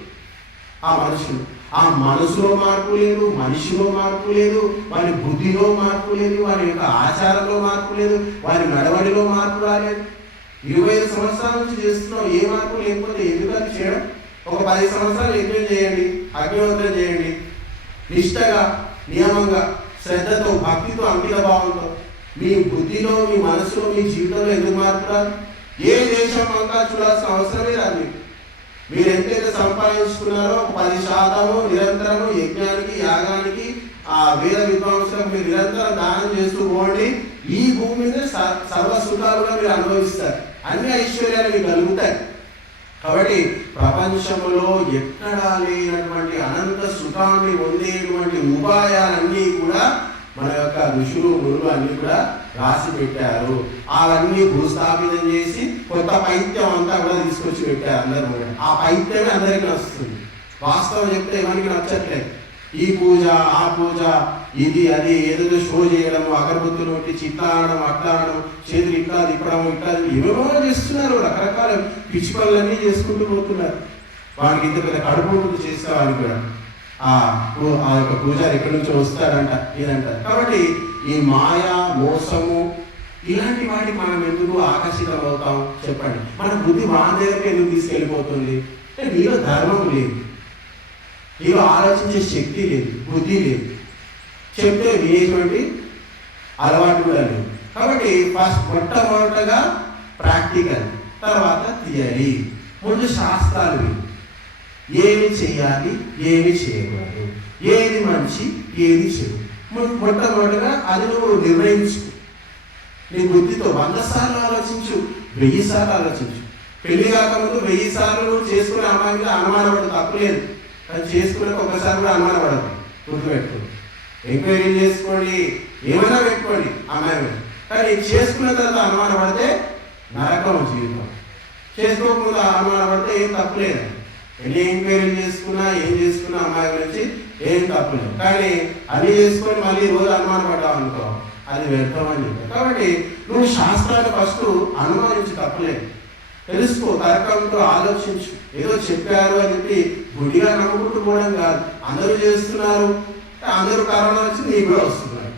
ఆ మనసులో మార్పు లేదు, మనిషిలో మార్పు లేదు, వారి బుద్ధిలో మార్పు లేదు, వారి యొక్క ఆచారంలో మార్పు లేదు, వారి నడవడిలో మార్పు రాలేదు. 25 సంవత్సరాల నుంచి చేస్తున్నాం, ఏ మార్పు లేకపోతే ఎందుకని చేయడం? ఒక 10 సంవత్సరాలు యజ్ఞం చేయండి, అగ్నిహోత్రం చేయండి, నిష్టగా, నియమంగా, శ్రద్ధతో, భక్తితో, అంకిత భావంతో. మీ బుద్ధిలో, మీ మనసులో, మీ జీవితంలో ఎందుకు మార్పు రాదు? ఏ దేశం అంతా చూడాల్సిన అవసరమే రాదు. మీరు ఎంతైతే సంపాదించుకున్నారో 10% నిరంతరము యజ్ఞానికి, యాగానికి, ఆ వేద విద్వాంసులకు మీరు నిరంతరం దానం చేస్తూ పోండి. ఈ భూమి మీద సర్వ సుఖాలు కూడా మీరు అనుభవిస్తారు, అన్ని ఐశ్వర్యాలు మీకు కలుగుతాయి. కాబట్టి ప్రపంచంలో ఎక్కడా లేనటువంటి అనంత సుఖాన్ని పొందేటువంటి ఉపాయాలన్నీ కూడా మన యొక్క ఋషులు, గురువులు అన్ని కూడా రాసి పెట్టారు. అవన్నీ భూస్థాపితం చేసి కొత్త పైత్యం అంతా కూడా తీసుకొచ్చి పెట్టారు అందరూ కూడా. ఆ పైత్యమే అందరికీ నచ్చుతుంది. వాస్తవం చెప్తే ఎవరికి నచ్చట్లేదు. ఈ పూజ, ఆ పూజ, ఇది అది ఏదో షో చేయడం, అగరబత్తులు పెట్టి చిట్లాడడం, అట్లాడడం, చేతులు ఇట్లా తిప్పడం, ఇట్లా ఏమేమో చేస్తున్నారు. రకరకాల పిచ్చి పనులన్నీ చేసుకుంటూ పోతున్నారు. వానికి ఇంత పెద్ద కడుపు ఉంటుంది చేసేవాడికి కూడా. ఆ యొక్క పూజారి ఎక్కడి నుంచో వస్తాడంట, ఇదంటారు. కాబట్టి ఈ మాయా, మోసము ఇలాంటి వాటికి మనం ఎందుకు ఆకర్షితం అవుతాం చెప్పండి? మన బుద్ధి మా దగ్గరికి ఎందుకు తీసుకెళ్ళిపోతుంది? నీలో ధర్మం లేదు, నీలో ఆలోచించే శక్తి లేదు, బుద్ధి లేదు, చెప్తే వినేటువంటి అలవాటు కూడా లేదు. కాబట్టి మొట్టమొదటగా ప్రాక్టికల్, తర్వాత థియరీ. ముందు శాస్త్రాలు, ఏమి చేయాలి, ఏమి చేయకూడదు, ఏది మంచి, ఏది చెడు, మొట్టమొదటిగా అది నువ్వు నిర్ణయించు. నీ బుద్ధితో 100 సార్లు ఆలోచించు, 1000 సార్లు ఆలోచించు. పెళ్లి కాకముందు 1000 సార్లు నువ్వు చేసుకునే అమ్మాయి మీద అనుమానపడదు, తప్పులేదు. కానీ చేసుకున్నాక ఒకసారి కూడా అనుమానపడదు, గుర్తుపెట్టుకోండి. ఎంక్వైరీ చేసుకోండి, ఏమైనా పెట్టుకోండి అమ్మాయి మీద. కానీ చేసుకున్న తర్వాత అనుమానపడితే నరకం జీవితం. చేసుకోకుండా అనుమానపడితే ఏం తప్పులేదు. ఎన్ని ఎంక్వైరీలు చేసుకున్నా, ఏం చేసుకున్నా అమ్మాయి గురించి ఏం తప్పులేదు. కానీ అన్ని చేసుకొని మళ్ళీ రోజు అనుమానపడ్డావు అనుకో, అది వ్యర్థం అని చెప్పారు. కాబట్టి నువ్వు శాస్త్రాన్ని ఫస్ట్ అనుమానించి తప్పులేదు, తెలుసుకో, తర్కంతో ఆలోచించు. ఏదో చెప్పారు అని చెప్పి గుడిగా నమ్ముకుంటూ పోవడం కాదు. అందరూ చేస్తున్నారు, అందరూ కరోనా వచ్చి నీకు కూడా వస్తున్నారు,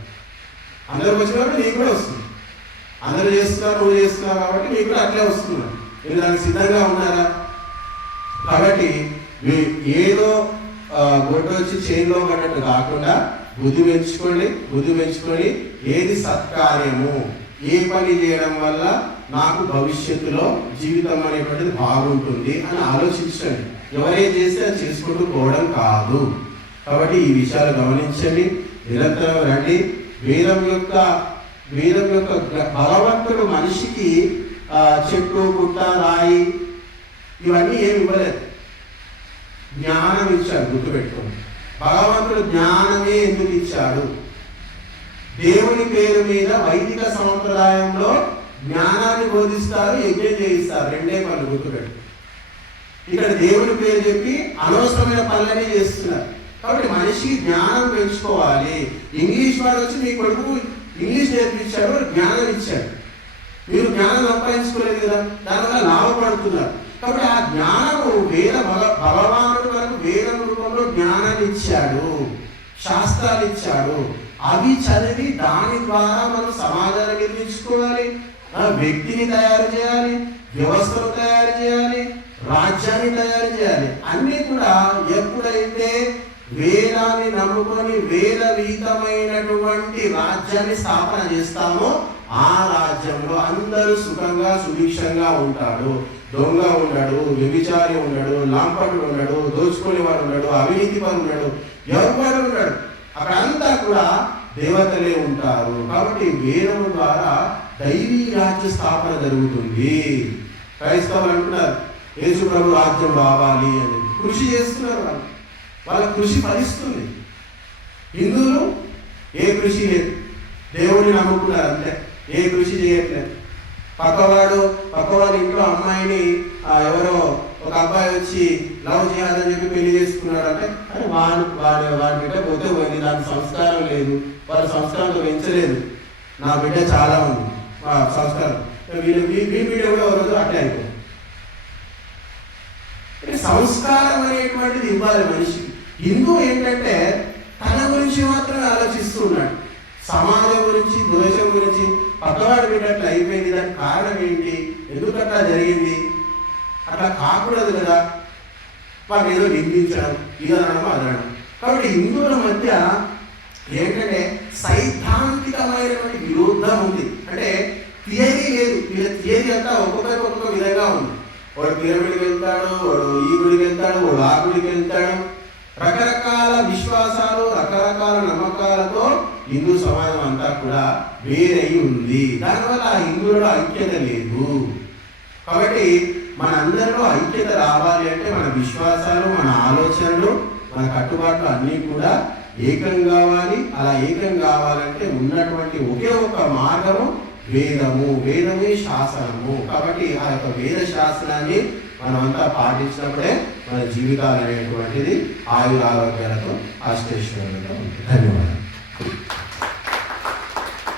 అందరూ వచ్చినప్పుడు నీకు కూడా వస్తుంది. అందరూ చేస్తున్నారు, నువ్వు చేస్తున్నావు కాబట్టి నీకు కూడా అట్లే వస్తున్నారు. మీరు దానికి సిద్ధంగా ఉన్నారా? కాబట్టి ఏదో గొడ్డు వచ్చి చేతిలో పడ్డట్టు కాకుండా బుద్ధి పెంచుకొని ఏది సత్కార్యము, ఏ పని చేయడం వల్ల నాకు భవిష్యత్తులో జీవితం అనేటువంటిది బాగుంటుంది అని ఆలోచించండి. ఎవరేం చేస్తే అది చేసుకుంటూ పోవడం కాదు. కాబట్టి ఈ విషయాలు గమనించండి, నిరంతరం రండి. వేదం యొక్క భగవంతుడు మనిషికి చెట్టు, గుట్ట, రాయి ఇవన్నీ ఏమి ఇవ్వలేదు, జ్ఞానం ఇచ్చాడు. గుర్తుపెట్టుకోండి, భగవంతుడు జ్ఞానమే ఎందుకు ఇచ్చాడు? దేవుని పేరు మీద వైదిక సంప్రదాయంలో జ్ఞానాన్ని బోధిస్తారు, యజ్ఞం చేయిస్తారు, రెండే పనులు. గుర్తుపెట్టు, ఇక్కడ దేవుని పేరు చెప్పి అనవసరమైన పనులన్నీ చేస్తున్నారు. కాబట్టి మనిషికి జ్ఞానం పెంచుకోవాలి. ఇంగ్లీష్ వాడు వచ్చి మీ కొడుకు ఇంగ్లీష్ నేర్పించాడు, జ్ఞానం ఇచ్చాడు. మీరు జ్ఞానం సంపాదించుకోలేదు కదా, దానివల్ల లాభపడుతున్నారు. కాబట్టి ఆ జ్ఞానము భగవానుడు మనకు వేదం రూపంలో జ్ఞానాన్ని ఇచ్చాడు, శాస్త్రాలు ఇచ్చాడు. అవి చదివి దాని ద్వారా మనం సమాజాన్ని నిర్మించుకోవాలి, వ్యక్తిని తయారు చేయాలి, వ్యవస్థను తయారు చేయాలి, రాజ్యాన్ని తయారు చేయాలి. అన్నీ కూడా ఎప్పుడైతే వేదాన్ని నమ్ముకొని వేదవిహితమైనటువంటి రాజ్యాన్ని స్థాపన చేస్తామో ఆ రాజ్యంలో అందరూ సుఖంగా సుభిక్షంగా ఉంటాడు. దొంగ ఉండడు, వ్యభిచారి ఉండడు, లాంపటుడు ఉండడు, దోచుకునేవాడు ఉండడు, అవినీతి పరుడు ఉండడు, ఎవరు ఉండడు. అక్కడంతా కూడా దేవతలే ఉంటారు. కాబట్టి వేదం ద్వారా దైవీ రాజ్య స్థాపన జరుగుతుంది. క్రైస్తవులు అంటున్నారు యేసు ప్రభు రాజ్యం రావాలి అని కృషి చేస్తున్నారు. వాళ్ళ కృషి ఫలిస్తుంది. హిందువులు ఏ కృషి లేదు, దేవుడిని నమ్ముకున్నారు అంతే, ఏ కృషి చేయట్లేదు. పక్కవాడి ఇంట్లో అమ్మాయిని ఎవరో ఒక అబ్బాయి వచ్చి లవ్ చేయాలని చెప్పి పెళ్లి చేసుకున్నాడు అంటే అని వాడి బిడ్డ పోతే పోయింది, దాని సంస్కారం లేదు, వాళ్ళ సంస్కారంతో పెంచలేదు. నా బిడ్డ చాలా ఉంది సంస్కారం, మీ బిడ్డ కూడా ఒక రోజు అట్టే అయిపోయింది. సంస్కారం అనేటువంటిది ఇవ్వాలి మనిషి. హిందూ ఏంటంటే తన గురించి మాత్రమే ఆలోచిస్తూ ఉన్నాడు. సమాజం గురించి, దేశం గురించి పక్కవాడు పెట్టట్లు అయిపోయింది. దానికి కారణం ఏంటి, ఎందుకట్లా జరిగింది, అట్లా కాకూడదు కదా, వాళ్ళు ఏదో నిందించడం, ఇదనడం అదనడం. కాబట్టి హిందువుల మధ్య ఏంటంటే సైద్ధాంతికమైనటువంటి విరుద్ధం ఉంది. అంటే థియరీ లేదు, వీళ్ళ థియరీ అంతా ఒక్కొక్కరికి ఒక్కొక్క విధంగా ఉంది. వాడు పిరమిడ్కి వెళ్తాడు, వాడు ఈ గుడికి వెళ్తాడు, వాడు ఆ గుడికి వెళ్తాడు. రకరకాల విశ్వాసాలు, రకరకాల నమ్మకాలతో హిందూ సమాజం అంతా కూడా వేరై ఉంది. దానివల్ల ఆ హిందువులలో ఐక్యత లేదు. కాబట్టి మనందరిలో ఐక్యత రావాలి అంటే మన విశ్వాసాలు, మన ఆలోచనలు, మన కట్టుబాట్లు అన్నీ కూడా ఏకం కావాలి. అలా ఏకం కావాలంటే ఉన్నటువంటి ఒకే ఒక మార్గము వేదము. వేదమే శాసనము. కాబట్టి ఆ యొక్క వేద శాస్త్రాన్ని మనమంతా పాటించినప్పుడే మన జీవితాలు అనేటువంటిది ఆయురారోగ్యాలతో అష్టైశ్వర్యంగా ఉంటుంది. ధన్యవాదాలు.